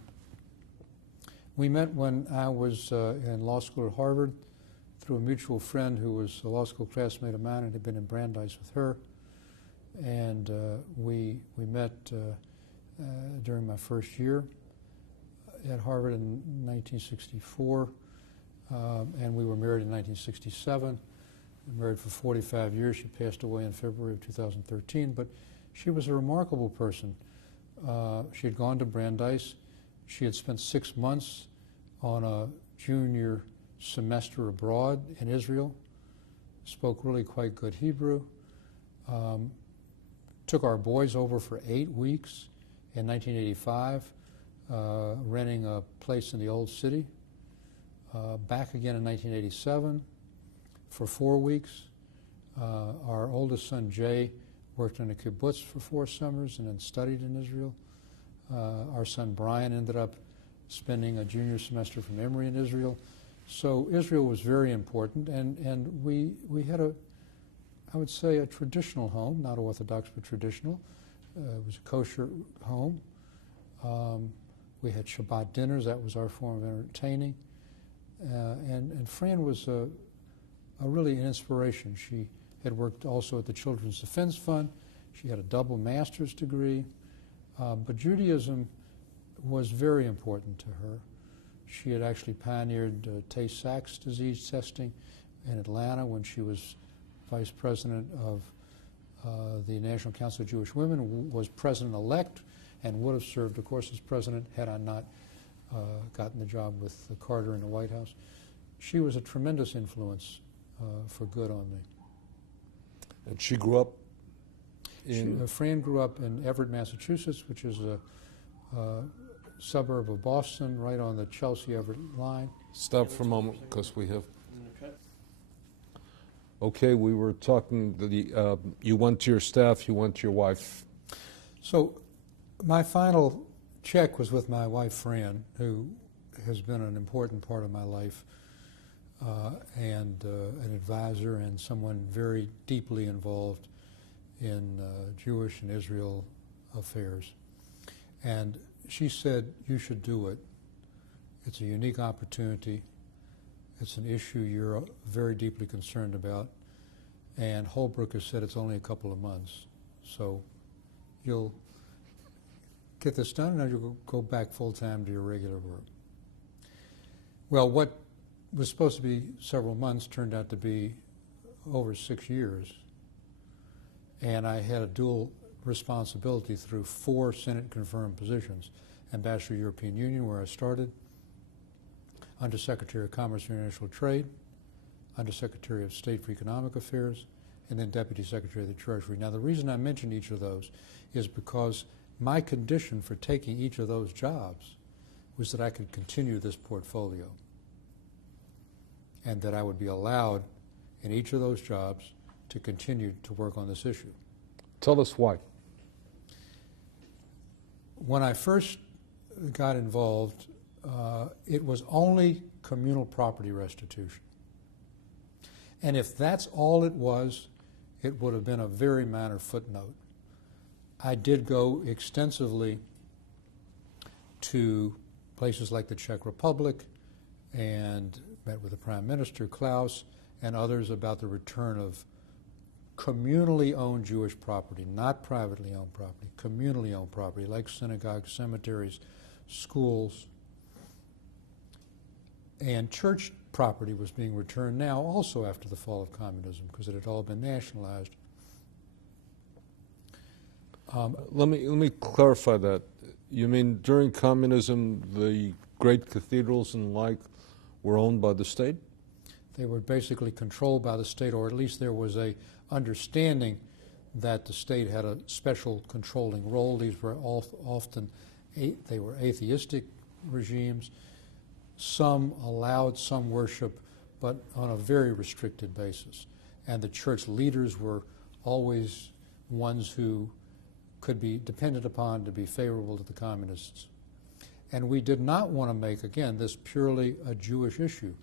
We met when I was in law school at Harvard through a mutual friend who was a law school classmate of mine and had been in Brandeis with her. And we met during my first year at Harvard in 1964, and we were married in 1967. We were married for 45 years. She passed away in February of 2013, but she was a remarkable person. She had gone to Brandeis. She had spent 6 months on a junior semester abroad in Israel, spoke really quite good Hebrew, took our boys over for 8 weeks in 1985, renting a place in the Old City, back again in 1987 for 4 weeks. Our oldest son, Jay, worked in a kibbutz for 4 summers and then studied in Israel. Our son, Brian, ended up spending a junior semester from Emory in Israel. So Israel was very important, and we had I would say, a traditional home, not Orthodox, but traditional. It was a kosher home. We had Shabbat dinners. That was our form of entertaining. And Fran was really an inspiration. She had worked also at the Children's Defense Fund. She had a double master's degree. But Judaism was very important to her. She had actually pioneered Tay-Sachs disease testing in Atlanta when she was vice president of the National Council of Jewish Women, was president-elect, and would have served, of course, as president had I not gotten the job with Carter in the White House. She was a tremendous influence for good on me. And she grew up in... Fran grew up in Everett, Massachusetts, which is a suburb of Boston, right on the Chelsea-Everett line. Stop for a moment, because we have... Okay, we were talking, you went to your staff, you went to your wife. So my final check was with my wife, Fran, who has been an important part of my life, and an advisor and someone very deeply involved in Jewish and Israel affairs. And she said, "You should do it. It's a unique opportunity. It's an issue you're very deeply concerned about. And Holbrook has said it's only a couple of months. So you'll get this done, and then you'll go back full-time to your regular work." Well, what was supposed to be several months turned out to be over 6 years. And I had a dual responsibility through 4 Senate-confirmed positions: Ambassador to the European Union, where I started, Undersecretary of Commerce and International Trade, Undersecretary of State for Economic Affairs, and then Deputy Secretary of the Treasury. Now, the reason I mention each of those is because my condition for taking each of those jobs was that I could continue this portfolio and that I would be allowed in each of those jobs to continue to work on this issue. Tell us why. When I first got involved, it was only communal property restitution. And if that's all it was, it would have been a very minor footnote. I did go extensively to places like the Czech Republic and met with the Prime Minister, Klaus, and others about the return of communally owned Jewish property, not privately owned property, communally owned property, like synagogues, cemeteries, schools. And church property was being returned now also after the fall of communism, because it had all been nationalized. Let me clarify that. You mean during communism, the great cathedrals and the like were owned by the state? They were basically controlled by the state, or at least there was a understanding that the state had a special controlling role. These were often they were atheistic regimes. Some allowed some worship, but on a very restricted basis. And the church leaders were always ones who could be depended upon to be favorable to the communists. And we did not want to make, again, this purely a Jewish issue.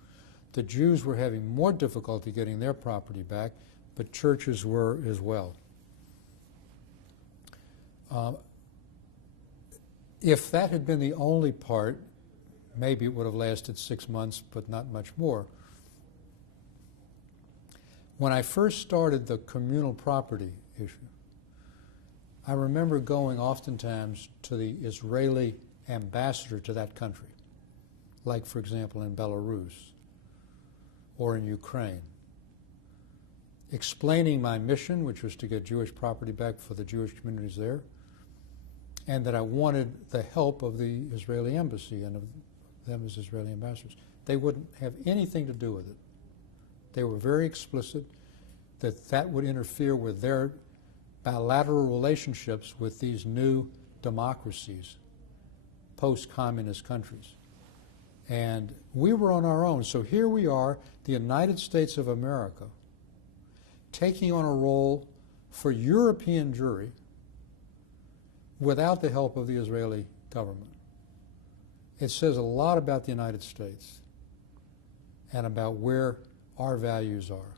The Jews were having more difficulty getting their property back, but churches were as well. If that had been the only part, maybe it would have lasted 6 months, but not much more. When I first started the communal property issue, I remember going oftentimes to the Israeli ambassador to that country, like, for example, in Belarus or in Ukraine, explaining my mission, which was to get Jewish property back for the Jewish communities there, and that I wanted the help of the Israeli embassy and of them as Israeli ambassadors. They wouldn't have anything to do with it. They were very explicit that that would interfere with their bilateral relationships with these new democracies, post-communist countries. And we were on our own. So here we are, the United States of America, taking on a role for European Jewry without the help of the Israeli government. It says a lot about the United States and about where our values are,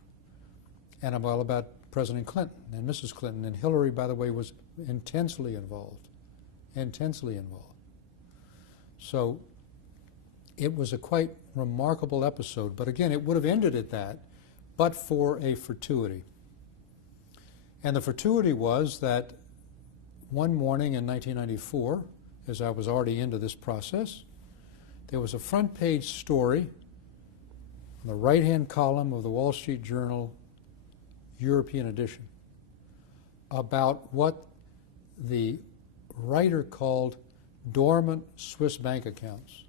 and about President Clinton and Mrs. Clinton. And Hillary, by the way, was intensely involved. So it was a quite remarkable episode. But again, it would have ended at that, but for a fortuity. And the fortuity was that one morning in 1994, as I was already into this process, there was a front page story on the right-hand column of the Wall Street Journal European edition about what the writer called dormant Swiss bank accounts.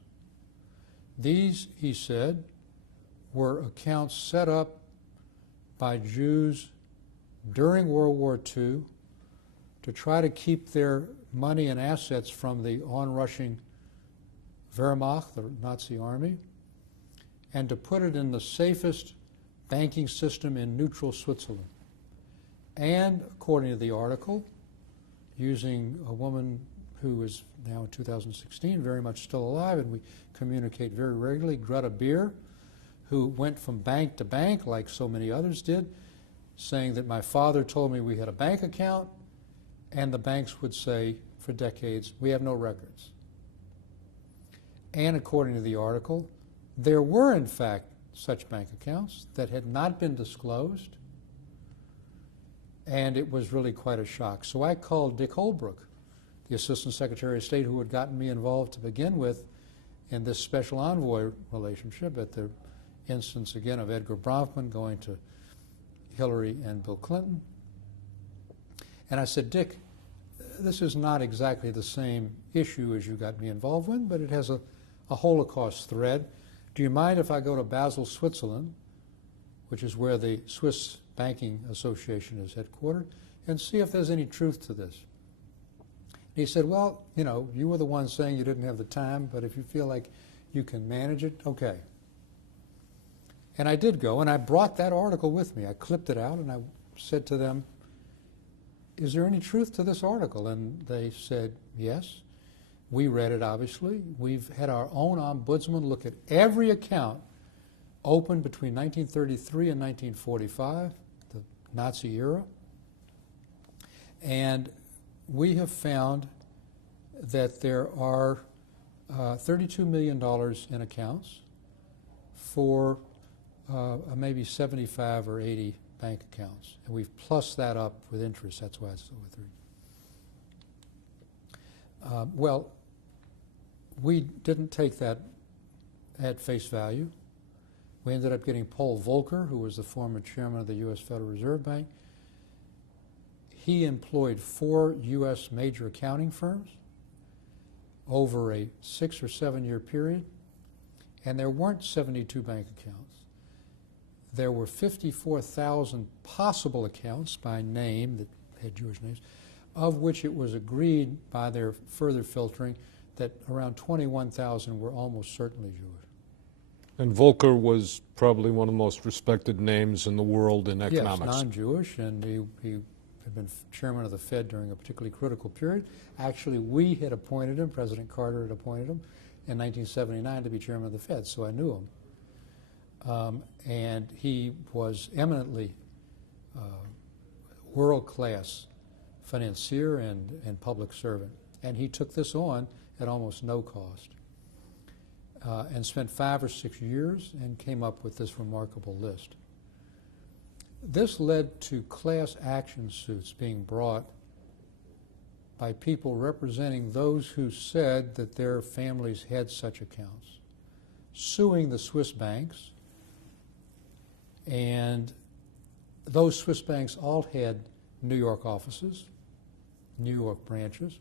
These, he said, were accounts set up by Jews during World War II to try to keep their money and assets from the onrushing Wehrmacht, the Nazi army, and to put it in the safest banking system in neutral Switzerland. And according to the article, using a woman who is now in 2016 very much still alive, and we communicate very regularly, Greta Beer, who went from bank to bank like so many others did, saying that my father told me we had a bank account, and the banks would say for decades, we have no records. And according to the article, there were in fact such bank accounts that had not been disclosed, and it was really quite a shock. So I called Dick Holbrooke, the Assistant Secretary of State who had gotten me involved to begin with in this special envoy relationship at the instance, again, of Edgar Bronfman going to Hillary and Bill Clinton. And I said, Dick, this is not exactly the same issue as you got me involved with, but it has a Holocaust thread. Do you mind if I go to Basel, Switzerland, which is where the Swiss Banking Association is headquartered, and see if there's any truth to this? He said, well, you know, you were the one saying you didn't have the time, but if you feel like you can manage it, okay. And I did go, and I brought that article with me. I clipped it out, and I said to them, is there any truth to this article? And they said, yes. We read it, obviously. We've had our own ombudsman look at every account opened between 1933 and 1945, the Nazi era. And we have found that there are $32 million in accounts for maybe 75 or 80 bank accounts. And we've plussed that up with interest. That's why it's over 30. Well, we didn't take that at face value. We ended up getting Paul Volcker, who was the former chairman of the U.S. Federal Reserve Bank. He employed 4 U.S. major accounting firms over a 6 or 7 year period, and there weren't 72 bank accounts. There were 54,000 possible accounts by name that had Jewish names, of which it was agreed by their further filtering that around 21,000 were almost certainly Jewish. And Volcker was probably one of the most respected names in the world in economics. Yes, non-Jewish, and he had been chairman of the Fed during a particularly critical period. Actually, we had appointed him, President Carter had appointed him in 1979 to be chairman of the Fed, so I knew him. And he was eminently world-class financier and public servant. And he took this on at almost no cost and spent 5 or 6 years and came up with this remarkable list. This led to class action suits being brought by people representing those who said that their families had such accounts, suing the Swiss banks. And those Swiss banks all had New York offices, New York branches.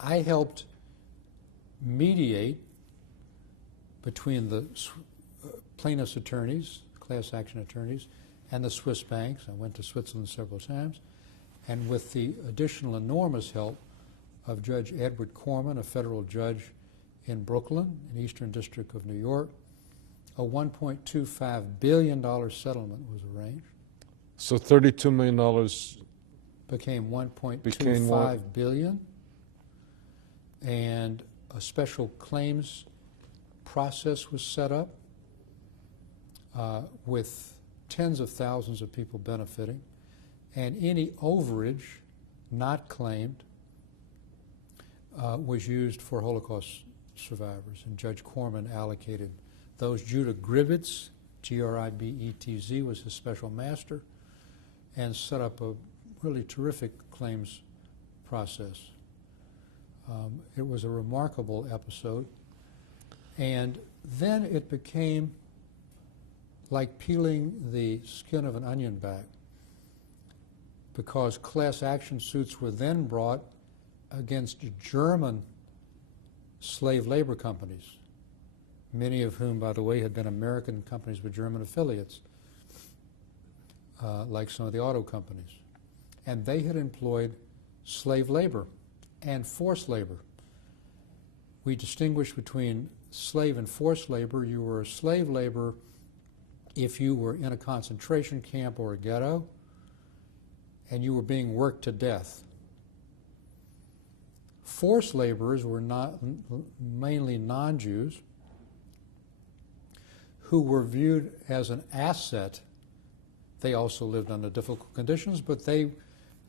I helped mediate between the plaintiffs' attorneys, class action attorneys, and the Swiss banks. I went to Switzerland several times. And with the additional enormous help of Judge Edward Corman, a federal judge in Brooklyn, in Eastern District of New York, a $1.25 billion settlement was arranged. So $32 million became $1.25 billion, and a special claims process was set up with tens of thousands of people benefiting, and any overage not claimed was used for Holocaust survivors, and Judge Corman allocated those. Judah Gribetz, Gribetz, was his special master, and set up a really terrific claims process. It was a remarkable episode. And then it became like peeling the skin of an onion back, because class action suits were then brought against German slave labor companies, many of whom, by the way, had been American companies with German affiliates, like some of the auto companies. And they had employed slave labor and forced labor. We distinguish between slave and forced labor. You were a slave laborer if you were in a concentration camp or a ghetto and you were being worked to death. Forced laborers were mainly non-Jews who were viewed as an asset. They also lived under difficult conditions, but they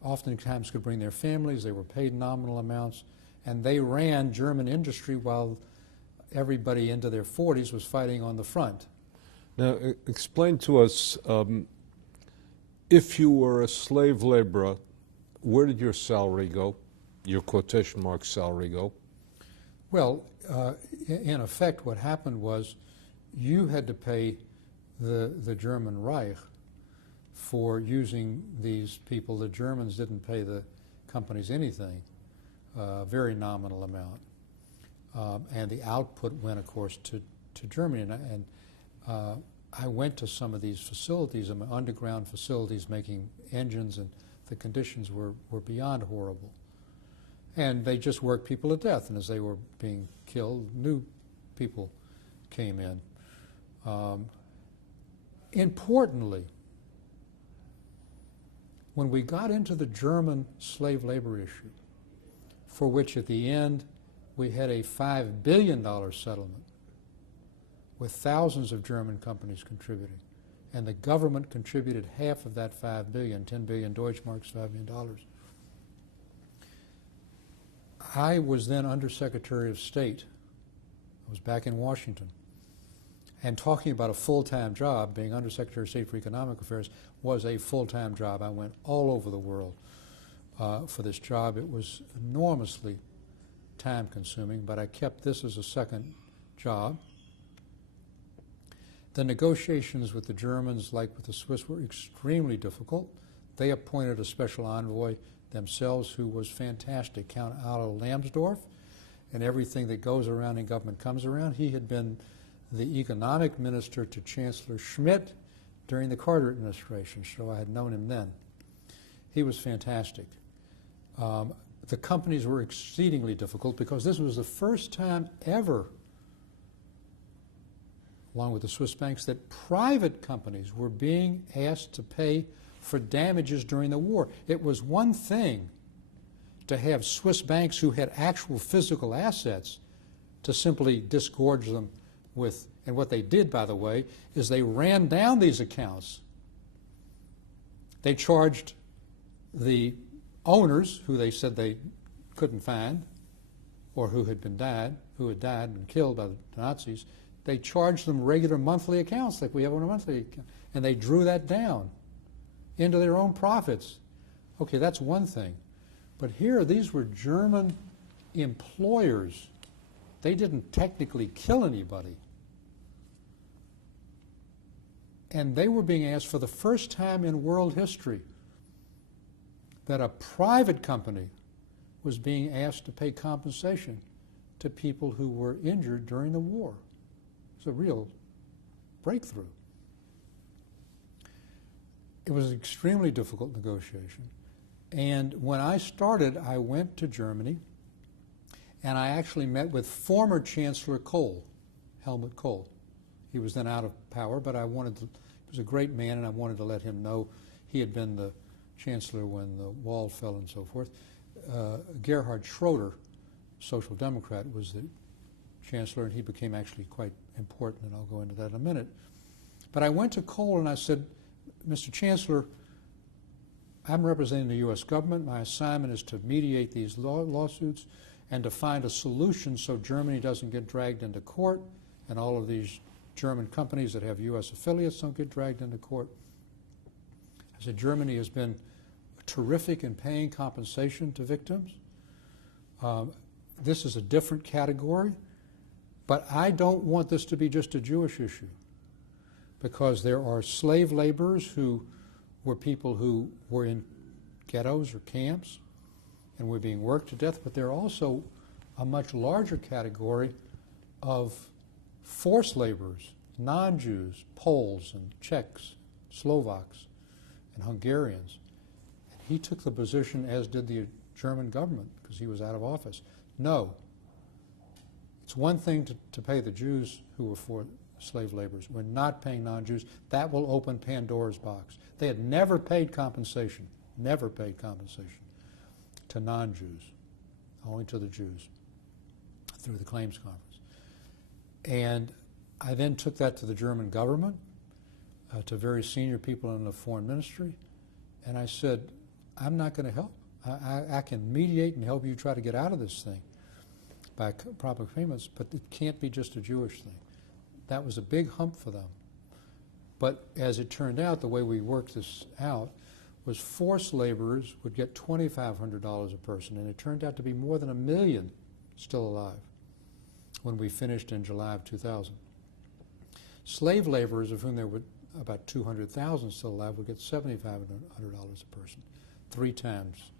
oftentimes could bring their families. They were paid nominal amounts, and they ran German industry while everybody into their 40s was fighting on the front. Now, explain to us, if you were a slave laborer, where did your salary go, your quotation mark salary go? Well, in effect, what happened was you had to pay the German Reich for using these people. The Germans didn't pay the companies anything, a very nominal amount. And the output went, of course, to Germany. And I went to some of these facilities, underground facilities making engines, and the conditions were beyond horrible. And they just worked people to death, and as they were being killed, new people came in. Importantly, when we got into the German slave labor issue, for which at the end we had a $5 billion settlement with thousands of German companies contributing, and the government contributed half of that $5 billion, 10 billion Deutschmarks, $5 million. I was then Undersecretary of State. I was back in Washington. And talking about a full-time job, being Undersecretary of State for Economic Affairs was a full-time job. I went all over the world for this job. It was enormously time-consuming, but I kept this as a second job. The negotiations with the Germans, like with the Swiss, were extremely difficult. They appointed a special envoy themselves who was fantastic, Count Otto Lambsdorff, and everything that goes around in government comes around. He had been the economic minister to Chancellor Schmidt during the Carter administration, so I had known him then. He was fantastic. The companies were exceedingly difficult because this was the first time ever, along with the Swiss banks, that private companies were being asked to pay for damages during the war. It was one thing to have Swiss banks who had actual physical assets to simply disgorge them with, and what they did, by the way, is they ran down these accounts. They charged the owners, who they said they couldn't find, or who had died and killed by the Nazis, they charged them regular monthly accounts like we have on a monthly account, and they drew that down into their own profits. Okay, that's one thing. But here, these were German employers. They didn't technically kill anybody. And they were being asked for the first time in world history that a private company was being asked to pay compensation to people who were injured during the war. It's a real breakthrough. It was an extremely difficult negotiation. And when I started, I went to Germany, and I actually met with former Chancellor Kohl, Helmut Kohl. He was then out of power, but he was a great man, and I wanted to let him know. He had been the Chancellor when the wall fell and so forth. Gerhard Schroeder, Social Democrat, was the Chancellor, and he became actually quite important, and I'll go into that in a minute. But I went to Kohl and I said, Mr. Chancellor, I'm representing the U.S. government. My assignment is to mediate these lawsuits and to find a solution so Germany doesn't get dragged into court and all of these German companies that have U.S. affiliates don't get dragged into court. I said, Germany has been terrific in paying compensation to victims. This is a different category, but I don't want this to be just a Jewish issue, because there are slave laborers who were people who were in ghettos or camps and were being worked to death, but there are also a much larger category of forced laborers, non-Jews, Poles and Czechs, Slovaks and Hungarians. And he took the position, as did the German government, because he was out of office. No. It's one thing to pay the Jews who were for slave laborers. We're not paying non-Jews. That will open Pandora's box. They had never paid compensation to non-Jews only to the Jews, through the claims conference. And I then took that to the German government, to very senior people in the foreign ministry, and I said, I'm not going to help. I can mediate and help you try to get out of this thing by proper payments, but it can't be just a Jewish thing. That was a big hump for them. But as it turned out, the way we worked this out was forced laborers would get $2,500 a person, and it turned out to be more than 1 million still alive when we finished in July of 2000. Slave laborers, of whom there were about 200,000 still alive, would get $7,500 a person, 3 times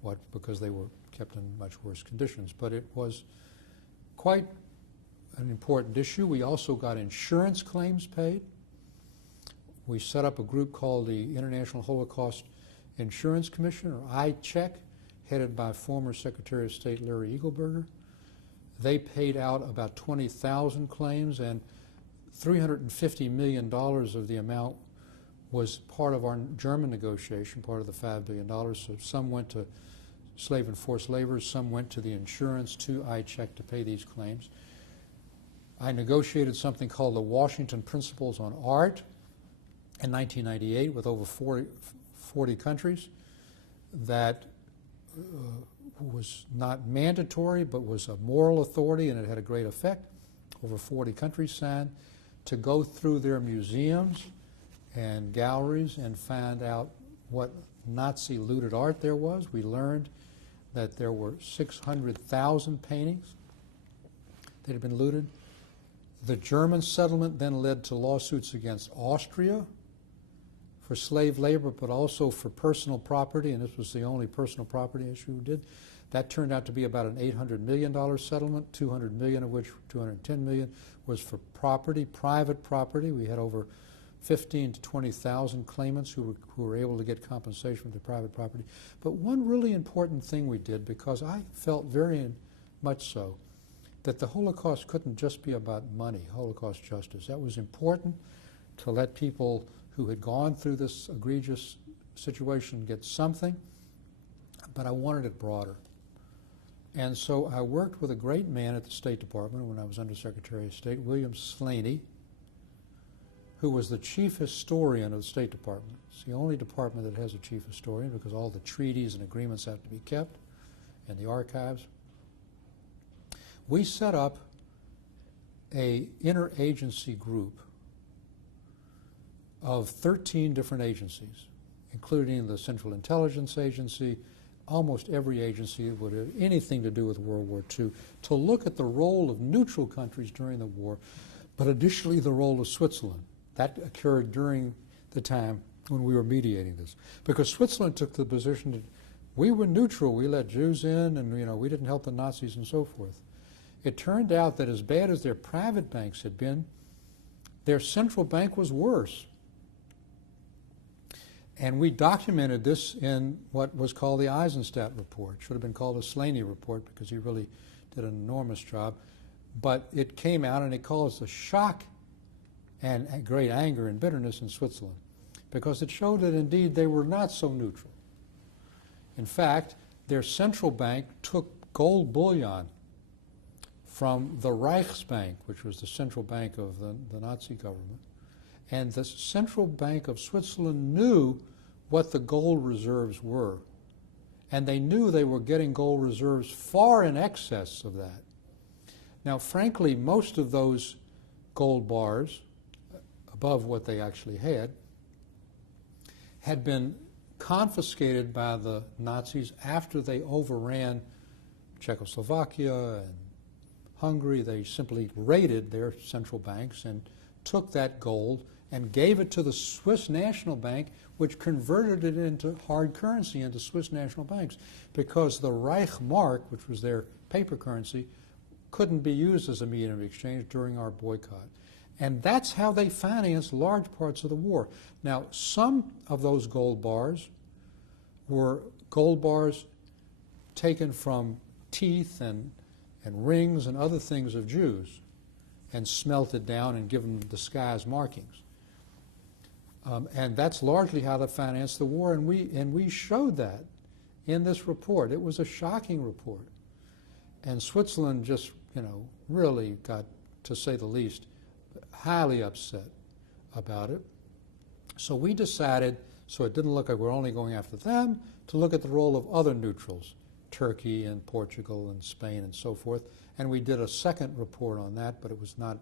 what, because they were kept in much worse conditions. But it was quite an important issue. We also got insurance claims paid. We set up a group called the International Holocaust Insurance Commission, or ICHEC, headed by former Secretary of State Larry Eagleburger. They paid out about 20,000 claims, and $350 million of the amount was part of our German negotiation, part of the $5 billion. So some went to slave and forced laborers, some went to the insurance, to ICHEC to pay these claims. I negotiated something called the Washington Principles on Art in 1998 with over 40 countries that was not mandatory but was a moral authority, and it had a great effect. Over 40 countries signed to go through their museums and galleries and find out what Nazi looted art there was. We learned that there were 600,000 paintings that had been looted. The German settlement then led to lawsuits against Austria for slave labor, but also for personal property, and this was the only personal property issue we did. That turned out to be about an $800 million settlement, $200 million of which, $210 million, was for property, private property. We had over 15,000 to 20,000 claimants who were able to get compensation for their private property. But one really important thing we did, because I felt very much so, that the Holocaust couldn't just be about money, Holocaust justice. That was important to let people who had gone through this egregious situation get something, but I wanted it broader. And so I worked with a great man at the State Department when I was Under Secretary of State, William Slaney, who was the chief historian of the State Department. It's the only department that has a chief historian because all the treaties and agreements have to be kept in the archives. We set up an interagency group of 13 different agencies, including the Central Intelligence Agency, almost every agency that would have anything to do with World War II, to look at the role of neutral countries during the war, but additionally the role of Switzerland. That occurred during the time when we were mediating this, because Switzerland took the position that we were neutral, we let Jews in, and we didn't help the Nazis and so forth. It turned out that as bad as their private banks had been, their central bank was worse. And we documented this in what was called the Eisenstadt Report. It should have been called a Slaney Report because he really did an enormous job. But it came out and it caused a shock and great anger and bitterness in Switzerland because it showed that indeed they were not so neutral. In fact, their central bank took gold bullion from the Reichsbank, which was the central bank of the Nazi government. And the Central Bank of Switzerland knew what the gold reserves were. And they knew they were getting gold reserves far in excess of that. Now, frankly, most of those gold bars, above what they actually had been confiscated by the Nazis after they overran Czechoslovakia and Hungary. They simply raided their central banks and took that gold and gave it to the Swiss National Bank, which converted it into hard currency into Swiss national banks, because the Reichsmark, which was their paper currency, couldn't be used as a medium of exchange during our boycott. And that's how they financed large parts of the war. Now, some of those gold bars were gold bars taken from teeth and rings and other things of Jews and smelted down and given disguised markings. And that's largely how they financed the war, and we showed that in this report. It was a shocking report. And Switzerland just, really got, to say the least, highly upset about it. So we decided, so it didn't look like we're only going after them, to look at the role of other neutrals, Turkey and Portugal and Spain and so forth. And we did a second report on that, but it was not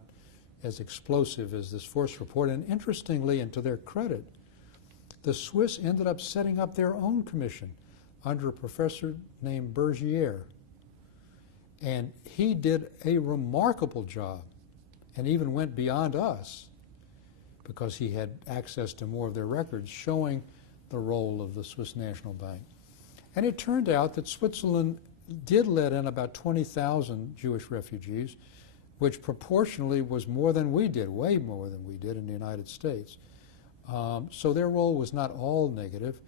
as explosive as this first report. And interestingly, and to their credit, the Swiss ended up setting up their own commission under a professor named Bergier. And he did a remarkable job and even went beyond us because he had access to more of their records showing the role of the Swiss National Bank. And it turned out that Switzerland did let in about 20,000 Jewish refugees, which proportionally was more than we did, way more than we did in the United States. So their role was not all negative,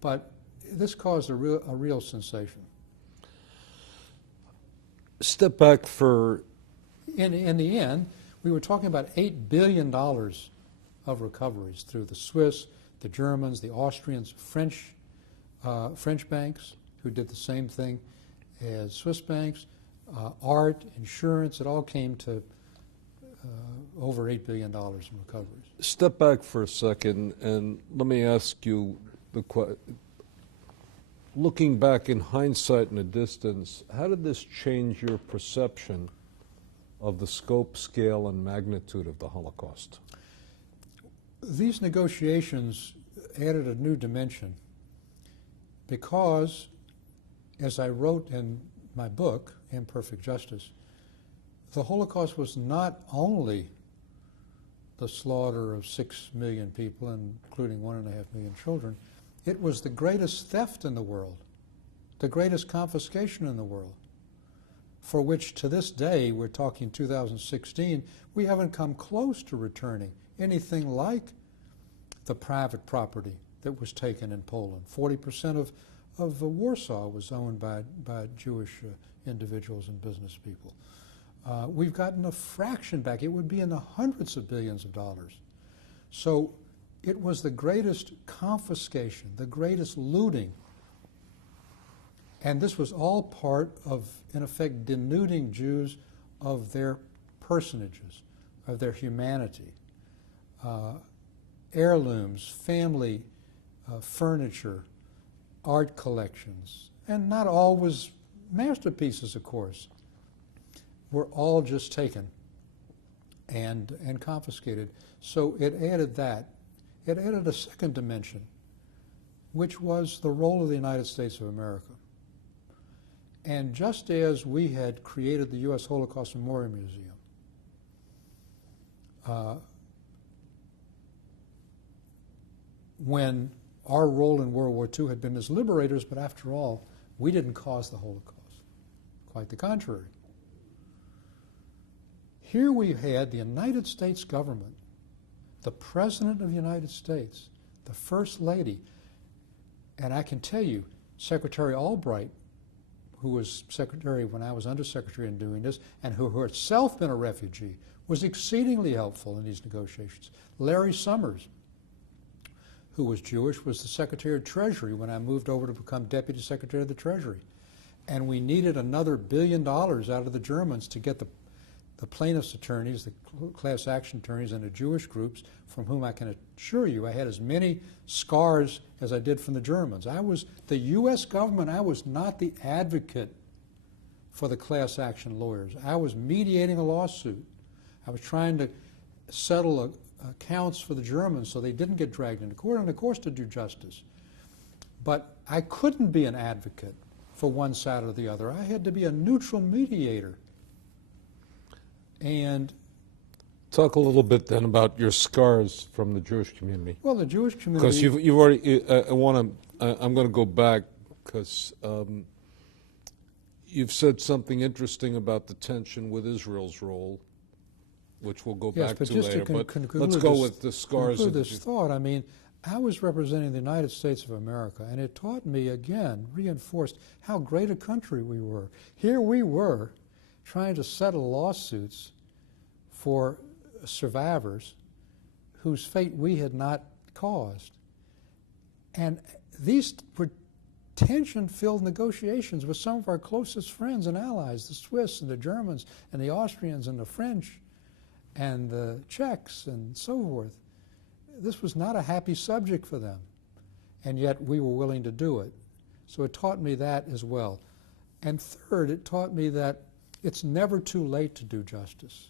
but this caused a real sensation. Step back for... In the end, we were talking about $8 billion of recoveries through the Swiss, the Germans, the Austrians, French banks who did the same thing as Swiss banks, art, insurance. It all came to over $8 billion in recoveries. Step back for a second and let me ask you the question. Looking back in hindsight and a distance, how did this change your perception of the scope, scale, and magnitude of the Holocaust? These negotiations added a new dimension because, as I wrote in my book, Imperfect Justice, the Holocaust was not only the slaughter of 6 million people, including 1.5 million children. It was the greatest theft in the world, the greatest confiscation in the world, for which to this day, we're talking 2016, we haven't come close to returning anything like the private property that was taken in Poland. 40% of Warsaw was owned by Jewish individuals and business people. We've gotten a fraction back. It would be in the hundreds of billions of dollars. So it was the greatest confiscation, the greatest looting. And this was all part of, in effect, denuding Jews of their personages, of their humanity. Heirlooms, family furniture, art collections, and not always masterpieces, of course, were all just taken and confiscated. So it added that. It added a second dimension, which was the role of the United States of America. And just as we had created the U.S. Holocaust Memorial Museum, when our role in World War II had been as liberators, but after all, we didn't cause the Holocaust. Quite the contrary. Here we had the United States government, the President of the United States, the First Lady, and I can tell you, Secretary Albright, who was secretary when I was undersecretary in doing this, and who herself been a refugee, was exceedingly helpful in these negotiations. Larry Summers, who was Jewish, was the Secretary of Treasury when I moved over to become Deputy Secretary of the Treasury. And we needed another $1 billion out of the Germans to get the plaintiffs' attorneys, the class action attorneys, and the Jewish groups, from whom I can assure you I had as many scars as I did from the Germans. I was the U.S. government. I was not the advocate for the class action lawyers. I was mediating a lawsuit. I was trying to settle accounts for the Germans so they didn't get dragged into court, and of course to do justice. But I couldn't be an advocate for one side or the other. I had to be a neutral mediator. And talk a little bit then about your scars from the Jewish community. Well, the Jewish community, because you've already. I'm going to go back because you've said something interesting about the tension with Israel's role, which we'll go back to later. But let's go with the scars. Conclude this thought. I mean, I was representing the United States of America, and it taught me again, reinforced how great a country we were. Here we were, trying to settle lawsuits for survivors whose fate we had not caused. And these were tension-filled negotiations with some of our closest friends and allies, the Swiss and the Germans and the Austrians and the French and the Czechs and so forth. This was not a happy subject for them, and yet we were willing to do it. So it taught me that as well. And third, it taught me that it's never too late to do justice.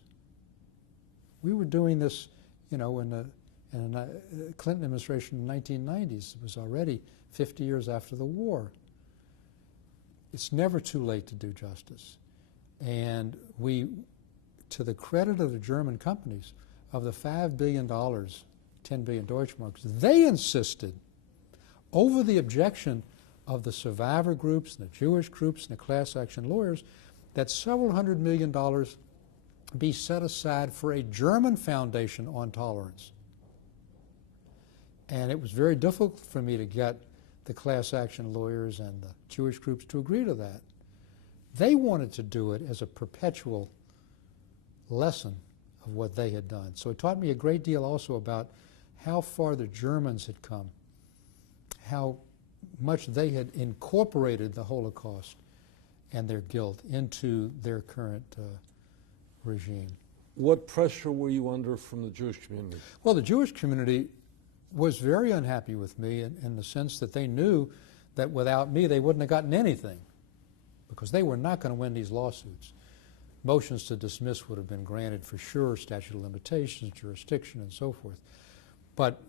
We were doing this, in the Clinton administration in the 1990s. It was already 50 years after the war. It's never too late to do justice. And we, to the credit of the German companies, of the $5 billion, 10 billion Deutschmarks, they insisted, over the objection of the survivor groups and the Jewish groups and the class action lawyers, that several $100 million be set aside for a German foundation on tolerance. And it was very difficult for me to get the class action lawyers and the Jewish groups to agree to that. They wanted to do it as a perpetual lesson of what they had done. So it taught me a great deal also about how far the Germans had come, how much they had incorporated the Holocaust and their guilt into their current regime. What pressure were you under from the Jewish community? Well, the Jewish community was very unhappy with me in the sense that they knew that without me they wouldn't have gotten anything, because they were not going to win these lawsuits. Motions to dismiss would have been granted for sure, statute of limitations, jurisdiction, and so forth. But,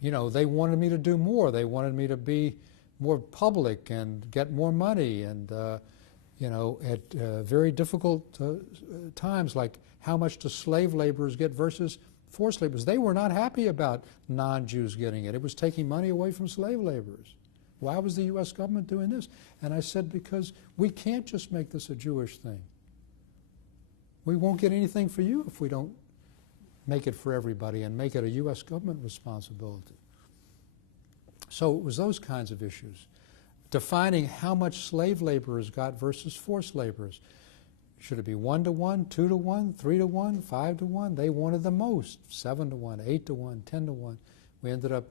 they wanted me to do more. They wanted me to be more public and get more money, and at very difficult times, like how much do slave laborers get versus forced laborers. They were not happy about non-Jews getting it. It was taking money away from slave laborers. Why was the U.S. government doing this? And I said, because we can't just make this a Jewish thing. We won't get anything for you if we don't make it for everybody and make it a U.S. government responsibility. So it was those kinds of issues. Defining how much slave laborers got versus forced laborers. Should it be 1-to-1, 2-to-1, 3-to-1, 5-to-1? They wanted the most, 7-to-1, 8-to-1, 10-to-1. We ended up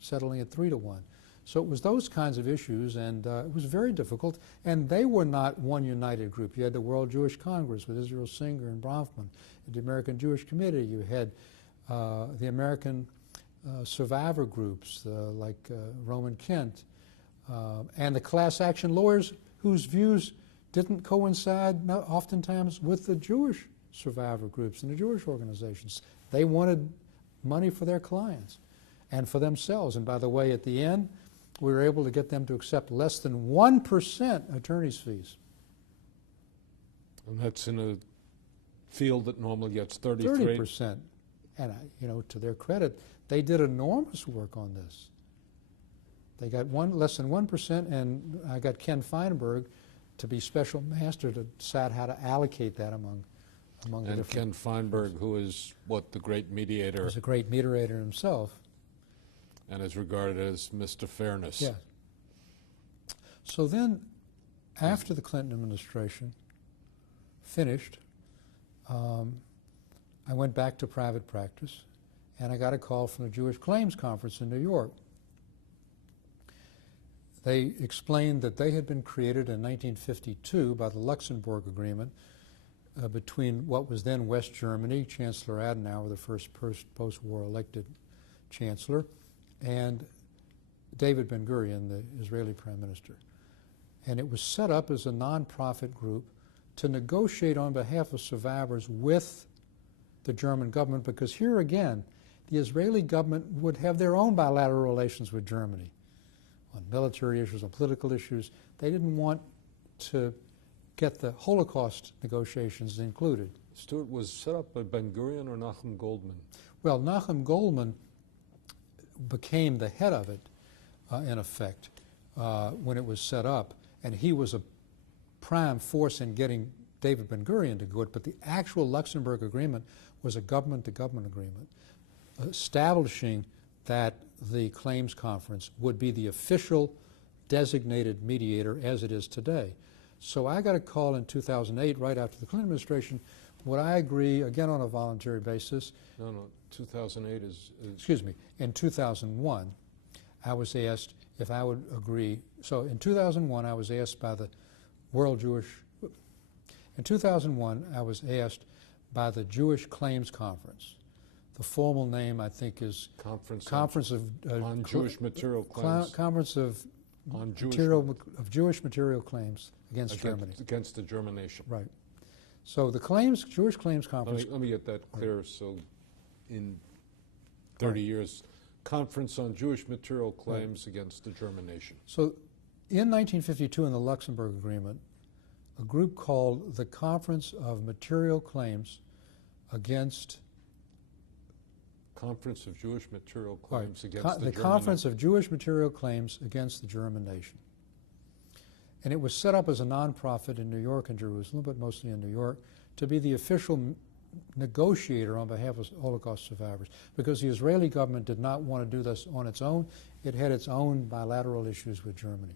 settling at 3-to-1. So it was those kinds of issues, and it was very difficult. And they were not one united group. You had the World Jewish Congress with Israel Singer and Bronfman, the American Jewish Committee. You had the American survivor groups like Roman Kent, and the class action lawyers whose views didn't coincide oftentimes with the Jewish survivor groups and the Jewish organizations. They wanted money for their clients and for themselves. And by the way, at the end, we were able to get them to accept less than 1% attorney's fees. And that's in a field that normally gets 33. 30%. And, to their credit, they did enormous work on this. They got less than 1%, and I got Ken Feinberg to be special master to decide how to allocate that among the different. And Ken Feinberg, who is the great mediator. Was a great mediator himself. And is regarded as Mr. Fairness. Yeah. So then, after the Clinton administration finished, I went back to private practice, and I got a call from the Jewish Claims Conference in New York. They explained that they had been created in 1952 by the Luxembourg Agreement between what was then West Germany, Chancellor Adenauer, the first post-war elected chancellor, and David Ben-Gurion, the Israeli prime minister. And it was set up as a non-profit group to negotiate on behalf of survivors with the German government, because here again, the Israeli government would have their own bilateral relations with Germany on military issues, on political issues. They didn't want to get the Holocaust negotiations included. Stuart, was set up by Ben-Gurion or Nachum Goldman? Well, Nachum Goldman became the head of it, in effect, when it was set up, and he was a prime force in getting David Ben-Gurion to do it, but the actual Luxembourg Agreement was a government-to-government agreement establishing that the Claims Conference would be the official designated mediator as it is today. So I got a call in 2008, right after the Clinton administration. Would I agree, again on a voluntary basis? No, 2008 is... Excuse me. In 2001, I was asked if I would agree. So in 2001, I was asked by the World Jewish, in 2001, I was asked by the Jewish Claims Conference. The formal name, I think, is Conference on Jewish Material Claims. Conference of on Jewish Material Claims against Germany. Against the German nation. Right. So the Jewish Claims Conference. Let me get that clear. So in 30 years, Conference on Jewish Material Claims against the German nation. So in 1952 in the Luxembourg Agreement, a group called the Conference of Material Claims against Conference of Jewish Material Claims against the Conference of Jewish Material Claims against the German nation. And it was set up as a nonprofit in New York and Jerusalem, but mostly in New York, to be the official negotiator on behalf of Holocaust survivors, because the Israeli government did not want to do this on its own. It had its own bilateral issues with Germany.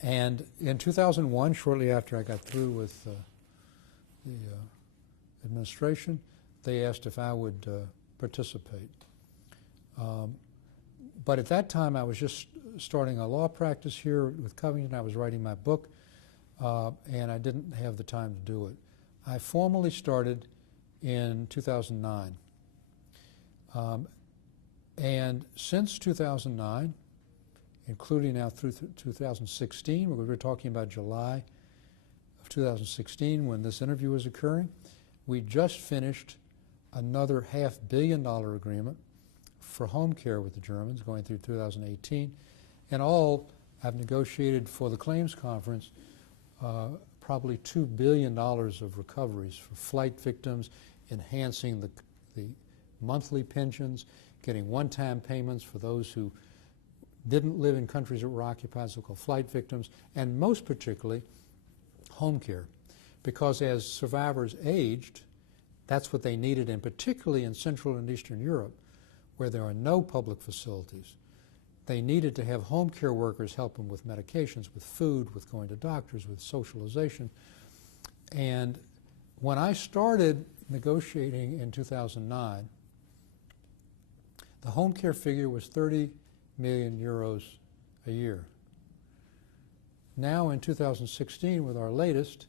And in 2001, shortly after I got through with the administration, they asked if I would participate. But at that time, I was just starting a law practice here with Covington. I was writing my book, and I didn't have the time to do it. I formally started in 2009. And since 2009, including now through 2016, we were talking about July of 2016 when this interview was occurring, we just finished another $500 million agreement for home care with the Germans going through 2018. In all, I've negotiated for the claims conference probably $2 billion of recoveries for flight victims, enhancing the monthly pensions, getting one-time payments for those who didn't live in countries that were occupied, so-called flight victims, and most particularly home care. Because as survivors aged, that's what they needed, and particularly in Central and Eastern Europe, where there are no public facilities. They needed to have home care workers help them with medications, with food, with going to doctors, with socialization. And when I started negotiating in 2009, the home care figure was 30 million euros a year. Now in 2016, with our latest,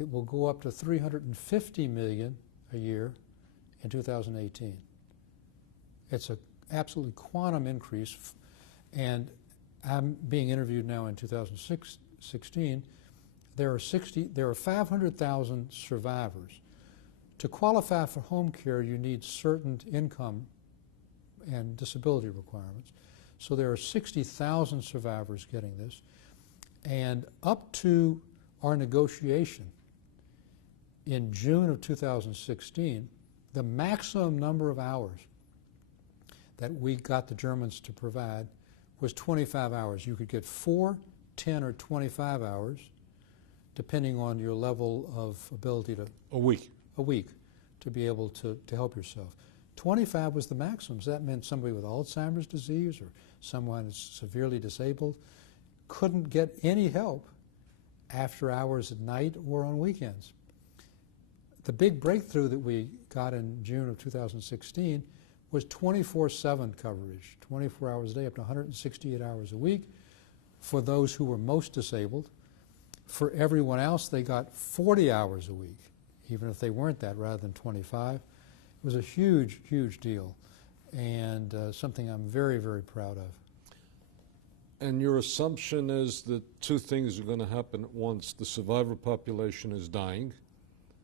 it will go up to 350 million a year in 2018. It's an absolutely quantum increase, and I'm being interviewed now in 2016. There are 500,000 survivors. To qualify for home care, you need certain income and disability requirements. So there are 60,000 survivors getting this, and up to our negotiation in June of 2016, the maximum number of hours that we got the Germans to provide was 25 hours. You could get 4, 10, or 25 hours, depending on your level of ability to... A week, to be able to help yourself. 25 was the maximum. So that meant somebody with Alzheimer's disease or someone who's severely disabled couldn't get any help after hours at night or on weekends. The big breakthrough that we got in June of 2016 was 24/7 coverage, 24 hours a day, up to 168 hours a week for those who were most disabled. For everyone else, they got 40 hours a week, even if they weren't that, rather than 25. It was a huge, huge deal, and something I'm very, very proud of. And your assumption is that two things are going to happen at once. The survivor population is dying,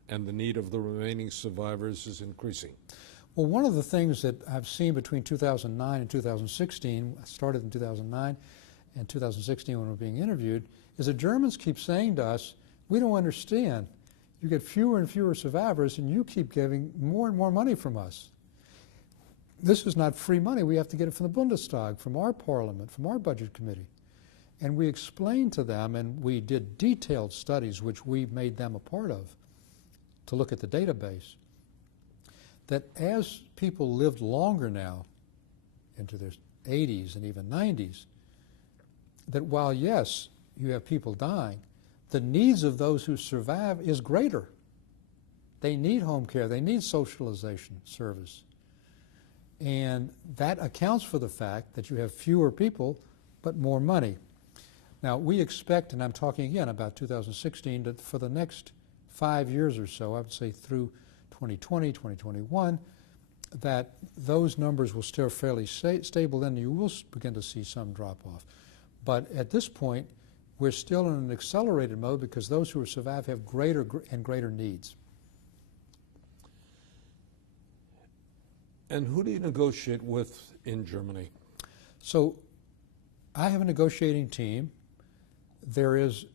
and the need of the remaining survivors is increasing. Well, one of the things that I've seen between 2009 and 2016, I started in 2009 and 2016 when we were being interviewed, is that Germans keep saying to us, we don't understand. You get fewer and fewer survivors, and you keep giving more and more money from us. This is not free money. We have to get it from the Bundestag, from our parliament, from our budget committee. And we explained to them, and we did detailed studies, which we made them a part of, to look at the database, that as people lived longer now, into their 80s and even 90s, that while, yes, you have people dying, the needs of those who survive is greater. They need home care. They need socialization service. And that accounts for the fact that you have fewer people but more money. Now, we expect, and I'm talking again about 2016, that for the next 5 years or so, I would say through 2020, 2021, that those numbers will still fairly stable, then you will begin to see some drop-off. But at this point, we're still in an accelerated mode because those who survive have greater and greater needs. And who do you negotiate with in Germany? So I have a negotiating team. There is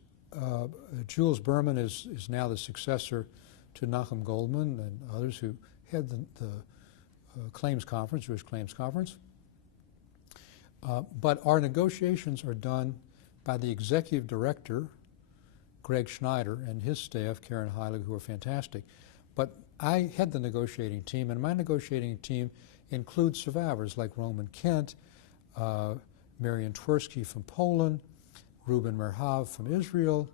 Jules Berman is now the successor to Nachum Goldman and others who head the claims conference, Jewish Claims Conference. But our negotiations are done by the executive director, Greg Schneider, and his staff, Karen Heilig, who are fantastic. But I head the negotiating team, and my negotiating team includes survivors like Roman Kent, Marian Twersky from Poland, Ruben Merhav from Israel,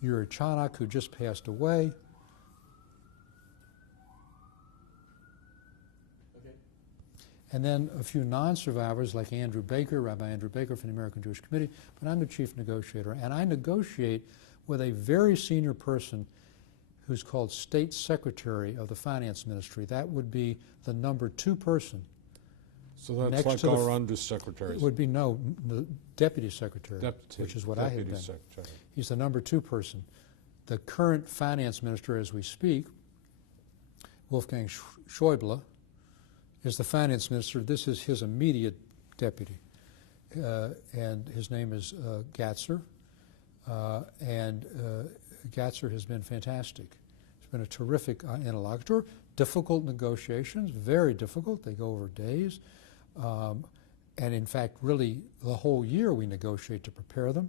Yuri Chanak, who just passed away. Okay. And then a few non-survivors like Andrew Baker, Rabbi Andrew Baker from the American Jewish Committee, but I'm the chief negotiator. And I negotiate with a very senior person who's called State Secretary of the Finance Ministry. That would be the number 2 person. So that's Next like to the our undersecretaries. It would be the Deputy Secretary, Deputy, which is what I had Deputy been. Secretary. He's the number 2 person. The current Finance Minister, as we speak, Wolfgang Schäuble, is the Finance Minister. This is his immediate deputy, and his name is Gatzer, and Gatzer has been fantastic. He's been a terrific interlocutor. Difficult negotiations, very difficult. They go over days. And in fact, really, the whole year we negotiate to prepare them.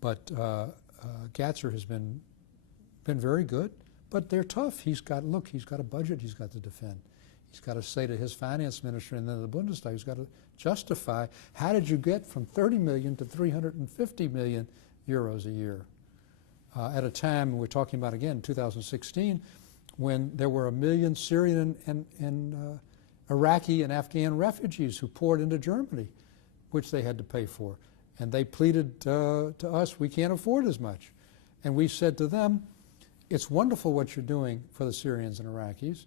But Gatzer has been very good, but they're tough. He's got a budget he's got to defend. He's got to say to his finance minister and then the Bundestag, he's got to justify, how did you get from 30 million to 350 million euros a year? At a time, we're talking about again, 2016, when there were 1 million Syrian and Iraqi and Afghan refugees who poured into Germany, which they had to pay for. And they pleaded to us, we can't afford as much. And we said to them, it's wonderful what you're doing for the Syrians and Iraqis.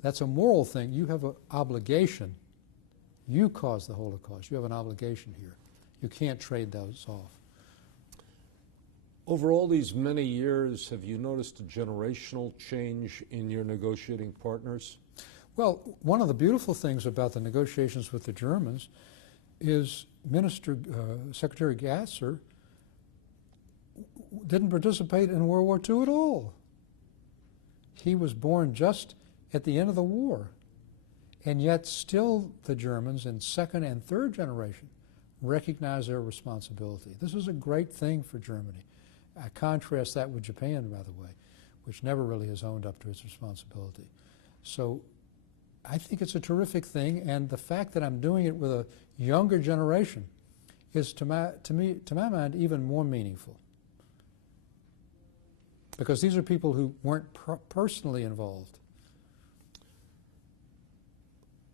That's a moral thing. You have an obligation. You caused the Holocaust. You have an obligation here. You can't trade those off. Over all these many years, have you noticed a generational change in your negotiating partners? Well, one of the beautiful things about the negotiations with the Germans is Secretary Gatzer didn't participate in World War II at all. He was born just at the end of the war. And yet still the Germans in second and third generation recognize their responsibility. This is a great thing for Germany. I contrast that with Japan, by the way, which never really has owned up to its responsibility. So I think it's a terrific thing, and the fact that I'm doing it with a younger generation is, to my mind, even more meaningful. Because these are people who weren't personally involved.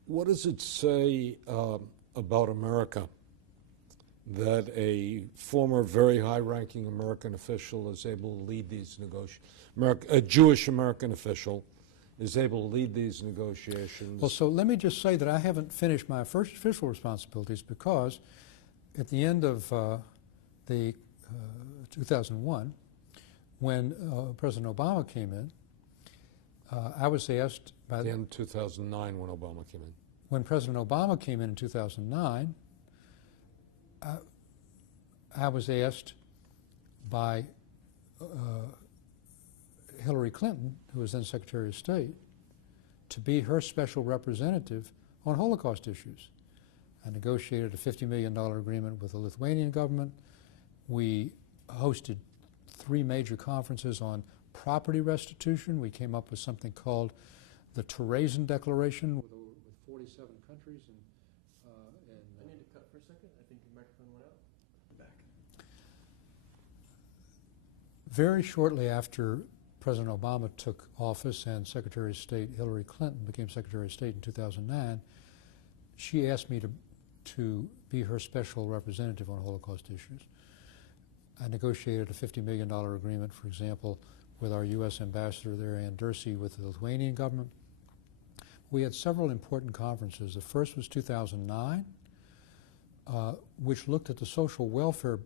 What does it say about America that a former very high-ranking American official is able to lead these negotiations? A Jewish American official is able to lead these negotiations? Well, so let me just say that I haven't finished my first official responsibilities because at the end of 2001, when President Obama came in, I was asked by in 2009 when Obama came in. When President Obama came in 2009, I was asked by Hillary Clinton, who was then Secretary of State, to be her special representative on Holocaust issues. I negotiated a $50 million agreement with the Lithuanian government. We hosted 3 major conferences on property restitution. We came up with something called the Terezin Declaration with 47 countries. I need to cut for a second. I think your microphone went out. Back. Very shortly after President Obama took office and Secretary of State Hillary Clinton became Secretary of State in 2009, she asked me to be her special representative on Holocaust issues. I negotiated a $50 million agreement, for example, with our U.S. ambassador there, Ann Dursey, with the Lithuanian government. We had several important conferences. The first was 2009, which looked at the social welfare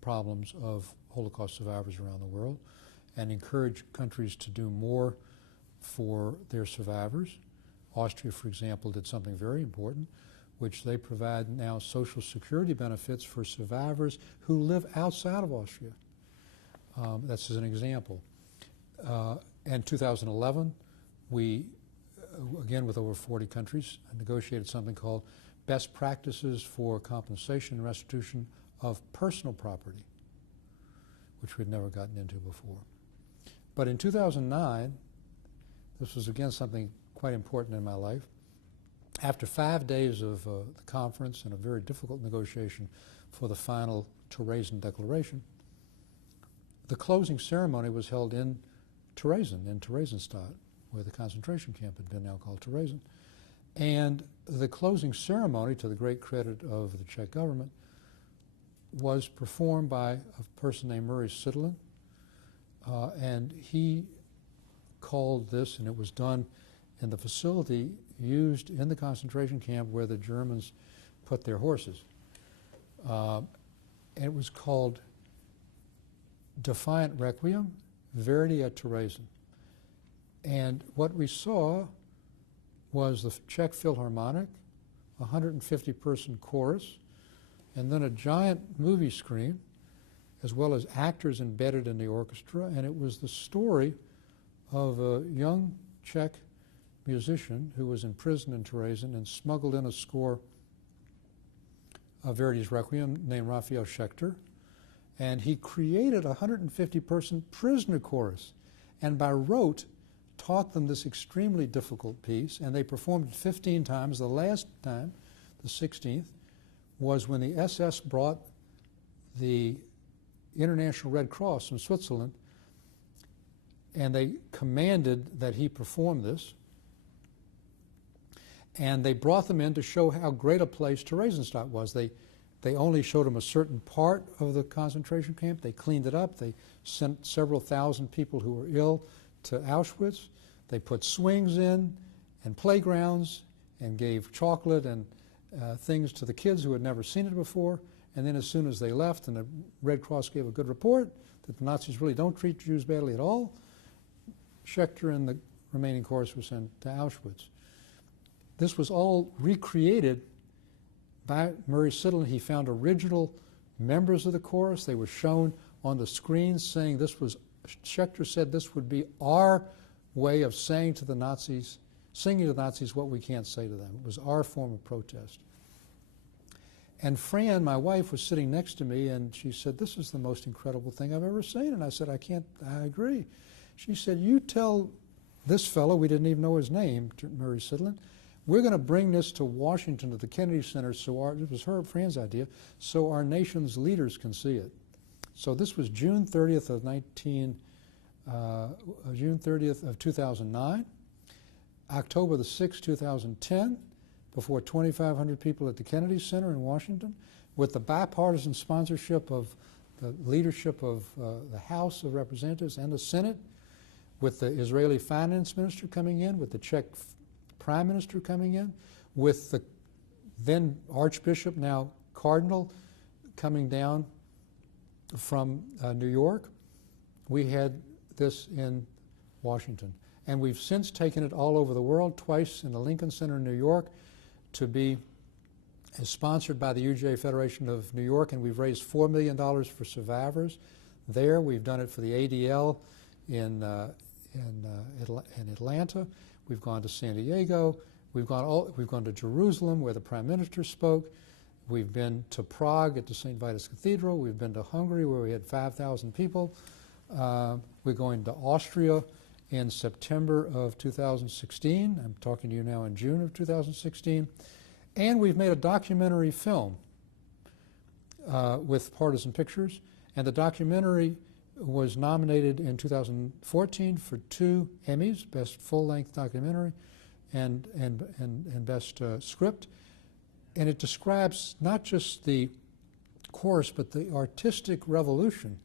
problems of Holocaust survivors around the world and encouraged countries to do more for their survivors. Austria, for example, did something very important, which they provide now social security benefits for survivors who live outside of Austria. That's as an example. In 2011, we, again with over 40 countries, negotiated something called Best Practices for Compensation and Restitution of Personal Property, which we'd never gotten into before. But in 2009, this was again something quite important in my life. After 5 days of the conference and a very difficult negotiation for the final Terezin Declaration, the closing ceremony was held in Theresienstadt, where the concentration camp had been, now called Terezin. And the closing ceremony, to the great credit of the Czech government, was performed by a person named Murray Sidlin, and he called this, and it was done in the facility used in the concentration camp where the Germans put their horses. And it was called Defiant Requiem, Verdi at Terezin. And what we saw was the Czech Philharmonic, a 150-person chorus, and then a giant movie screen, as well as actors embedded in the orchestra. And it was the story of a young Czech musician who was in prison in Terezin and smuggled in a score of Verdi's Requiem named Raphael Schechter. And he created a 150-person prisoner chorus, and by rote taught them this extremely difficult piece, and they performed it 15 times. The last time, the 16th, was when the SS brought the International Red Cross from Switzerland, and they commanded that he perform this. And they brought them in to show how great a place Theresienstadt was. They only showed them a certain part of the concentration camp. They cleaned it up. They sent several thousand people who were ill to Auschwitz. They put swings in and playgrounds and gave chocolate and things to the kids who had never seen it before. And then as soon as they left and the Red Cross gave a good report that the Nazis really don't treat Jews badly at all, Schechter and the remaining chorus were sent to Auschwitz. This was all recreated by Murray Sidlin. He found original members of the chorus. They were shown on the screen saying this was, Schechter said this would be our way of saying to the Nazis, singing to the Nazis what we can't say to them. It was our form of protest. And Fran, my wife, was sitting next to me, and she said, "This is the most incredible thing I've ever seen." And I said, I agree. She said, "You tell this fellow," we didn't even know his name, Murray Sidlin, "we're going to bring this to Washington, to the Kennedy Center," it was Fran's idea, "so our nation's leaders can see it." So this was June 30th of 2009. October the 6th, 2010, before 2,500 people at the Kennedy Center in Washington, with the bipartisan sponsorship of the leadership of the House of Representatives and the Senate, with the Israeli finance minister coming in, with the Czech prime minister coming in, with the then Archbishop, now Cardinal, coming down from New York. We had this in Washington. And we've since taken it all over the world, twice in the Lincoln Center in New York, to be sponsored by the UJA Federation of New York, and we've raised $4 million for survivors there. We've done it for the ADL in Atlanta. We've gone to San Diego. We've gone to Jerusalem, where the Prime Minister spoke. We've been to Prague at the St. Vitus Cathedral. We've been to Hungary, where we had 5,000 people. We're going to Austria in September of 2016. I'm talking to you now in June of 2016. And we've made a documentary film with Partisan Pictures. And the documentary was nominated in 2014 for 2 Emmys, Best Full-Length Documentary and Best Script. And it describes not just the course, but the artistic revolution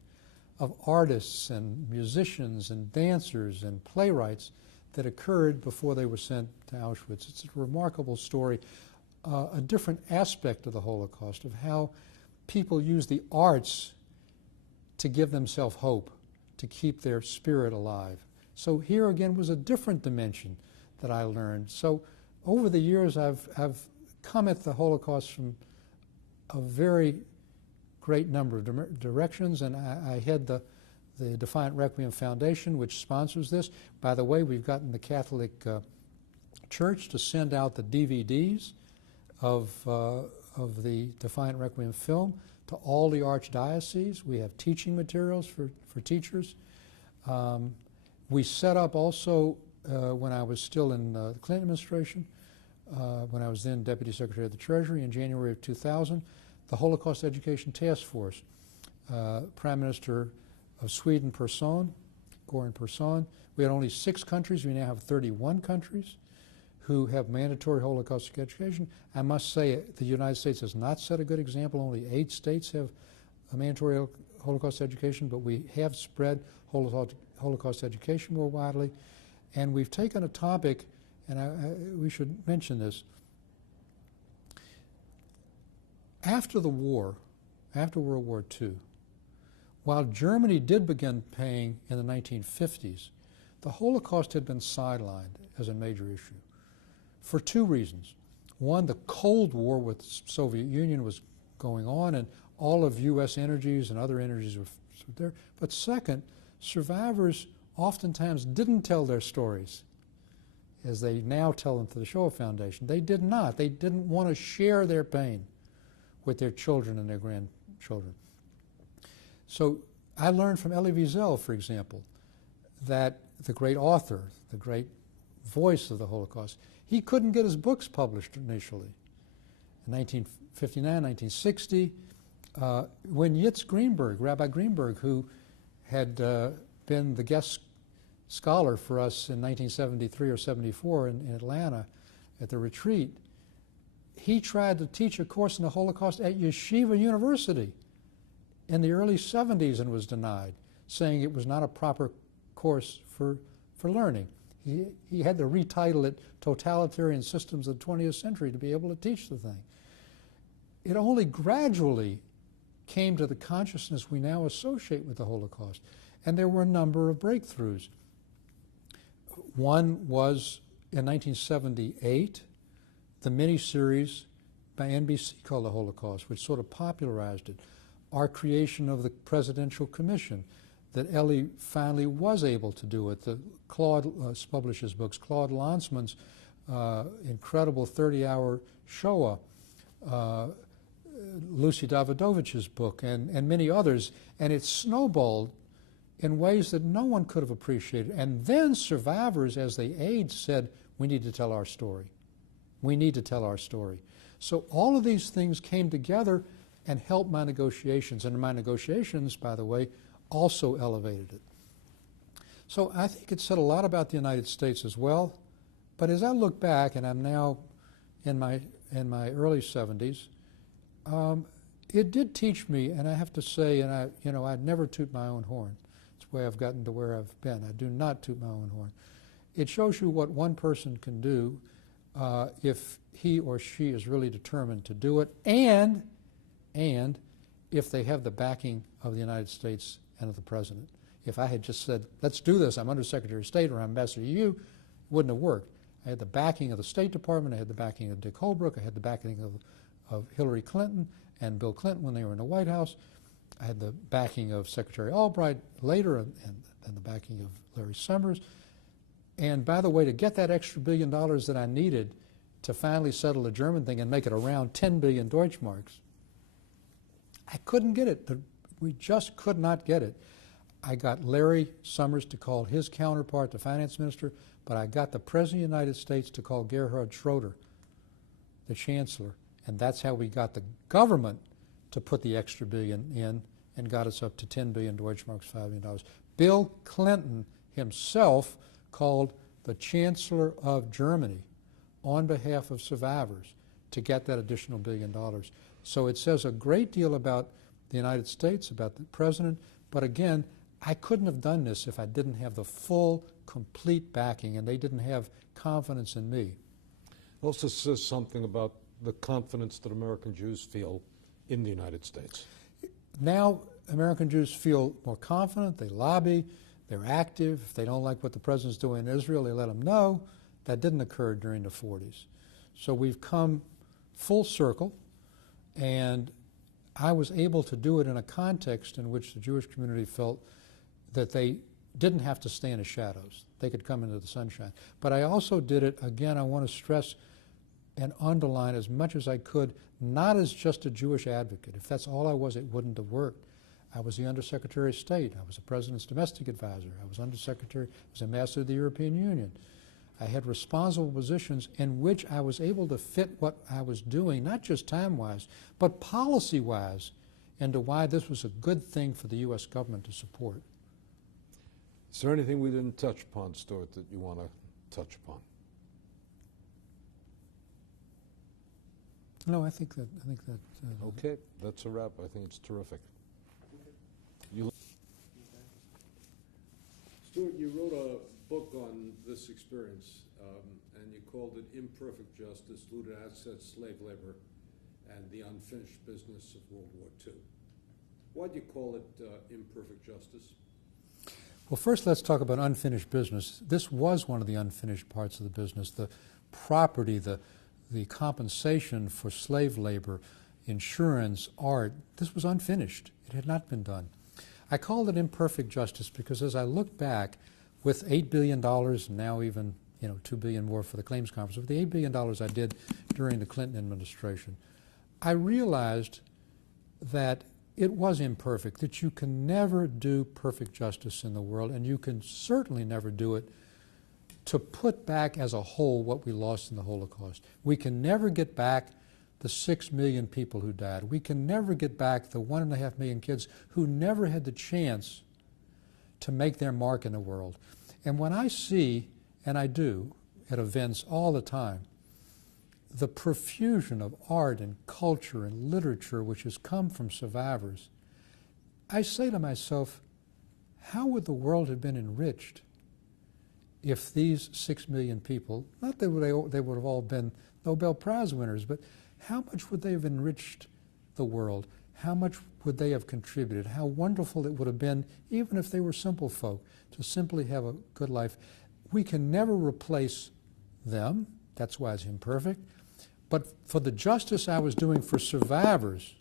of artists and musicians and dancers and playwrights that occurred before they were sent to Auschwitz. It's a remarkable story, a different aspect of the Holocaust, of how people use the arts to give themselves hope, to keep their spirit alive. So here again was a different dimension that I learned. So over the years I've come at the Holocaust from a very great number of directions, and I head the Defiant Requiem Foundation, which sponsors this. By the way, we've gotten the Catholic Church to send out the DVDs of the Defiant Requiem film to all the archdioceses. We have teaching materials for teachers. We set up also, when I was still in the Clinton administration, when I was then Deputy Secretary of the Treasury in January of 2000, the Holocaust Education Task Force. Prime Minister of Sweden Persson, Göran Persson. We had only 6 countries. We now have 31 countries who have mandatory Holocaust education. I must say the United States has not set a good example. Only 8 states have a mandatory Holocaust education, but we have spread Holocaust education more widely. And we've taken a topic, and we should mention this. After the war, after World War II, while Germany did begin paying in the 1950s, the Holocaust had been sidelined as a major issue for 2 reasons. One, the Cold War with the Soviet Union was going on, and all of U.S. energies and other energies were there. But second, survivors oftentimes didn't tell their stories as they now tell them to the Shoah Foundation. They did not. They didn't want to share their pain with their children and their grandchildren. So I learned from Elie Wiesel, for example, that the great author, the great voice of the Holocaust, he couldn't get his books published initially. In 1959, 1960, when Yitz Greenberg, Rabbi Greenberg, who had been the guest scholar for us in 1973 or 74 in Atlanta at the retreat, he tried to teach a course in the Holocaust at Yeshiva University in the early 70s and was denied, saying it was not a proper course for learning. He had to retitle it Totalitarian Systems of the 20th Century to be able to teach the thing. It only gradually came to the consciousness we now associate with the Holocaust, and there were a number of breakthroughs. One was in 1978, the miniseries by NBC called The Holocaust, which sort of popularized it. Our creation of the Presidential Commission, that Elie finally was able to do it. Claude publishes books. Claude Lanzmann's incredible 30-hour Shoah, Lucy Davidovich's book, and many others. And it snowballed in ways that no one could have appreciated. And then survivors, as they aged, said, we need to tell our story. We need to tell our story. So all of these things came together and helped my negotiations. And my negotiations, by the way, also elevated it. So I think it said a lot about the United States as well. But as I look back, and I'm now in my early 70s, it did teach me, and I have to say, and I'd never toot my own horn. It's the way I've gotten to where I've been. I do not toot my own horn. It shows you what one person can do if he or she is really determined to do it, and if they have the backing of the United States and of the President. If I had just said, let's do this, I'm Undersecretary of State or I'm Ambassador to you, it wouldn't have worked. I had the backing of the State Department, I had the backing of Dick Holbrooke, I had the backing of Hillary Clinton and Bill Clinton when they were in the White House. I had the backing of Secretary Albright later and the backing of Larry Summers. And by the way, to get that extra $1 billion that I needed to finally settle the German thing and make it around 10 billion Deutschmarks, I couldn't get it. We just could not get it. I got Larry Summers to call his counterpart, the finance minister, but I got the President of the United States to call Gerhard Schroeder, the chancellor, and that's how we got the government to put the extra $1 billion in and got us up to 10 billion Deutschmarks, $5 billion. Bill Clinton himself called the Chancellor of Germany on behalf of survivors to get that additional $1 billion. So it says a great deal about the United States, about the president, but again, I couldn't have done this if I didn't have the full, complete backing, and they didn't have confidence in me. It also says something about the confidence that American Jews feel in the United States. Now American Jews feel more confident, they lobby, they're active. If they don't like what the president's doing in Israel, they let him know. That didn't occur during the 40s. So we've come full circle, and I was able to do it in a context in which the Jewish community felt that they didn't have to stay in the shadows. They could come into the sunshine. But I also did it, again, I want to stress and underline as much as I could, not as just a Jewish advocate. If that's all I was, it wouldn't have worked. I was the Undersecretary of State. I was the President's domestic advisor. I was Undersecretary, I was Ambassador to the European Union. I had responsible positions in which I was able to fit what I was doing, not just time-wise, but policy-wise, into why this was a good thing for the U.S. government to support. Is there anything we didn't touch upon, Stuart, that you want to touch upon? No, I think that. Okay, that's a wrap. I think it's terrific. Stuart, you wrote a book on this experience, and you called it Imperfect Justice, Looted Assets, Slave Labor, and the Unfinished Business of World War II. Why'd you call it Imperfect Justice? Well, first let's talk about unfinished business. This was one of the unfinished parts of the business. The property, the compensation for slave labor, insurance, art, this was unfinished. It had not been done. I called it imperfect justice because as I look back with $8 billion, now even $2 billion more for the claims conference, with the $8 billion I did during the Clinton administration, I realized that it was imperfect, that you can never do perfect justice in the world, and you can certainly never do it to put back as a whole what we lost in the Holocaust. We can never get back the 6 million people who died. We can never get back the 1.5 million kids who never had the chance to make their mark in the world. And when I see, and I do at events all the time, the profusion of art and culture and literature which has come from survivors, I say to myself, how would the world have been enriched if these 6 million people, not that they would have all been Nobel Prize winners, but how much would they have enriched the world? How much would they have contributed? How wonderful it would have been, even if they were simple folk, to simply have a good life. We can never replace them. That's why it's imperfect. But for the justice I was doing for survivors,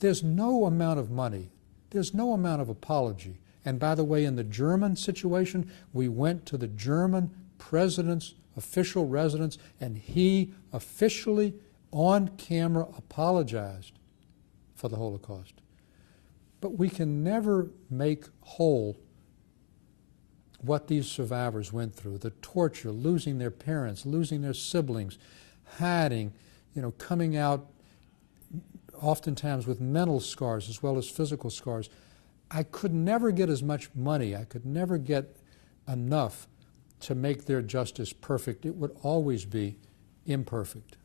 there's no amount of money, there's no amount of apology. And by the way, in the German situation, we went to the German president's official residence, and he officially, on camera, apologized for the Holocaust. But we can never make whole what these survivors went through, the torture, losing their parents, losing their siblings, hiding, coming out oftentimes with mental scars as well as physical scars. I could never get as much money, I could never get enough to make their justice perfect. It would always be imperfect.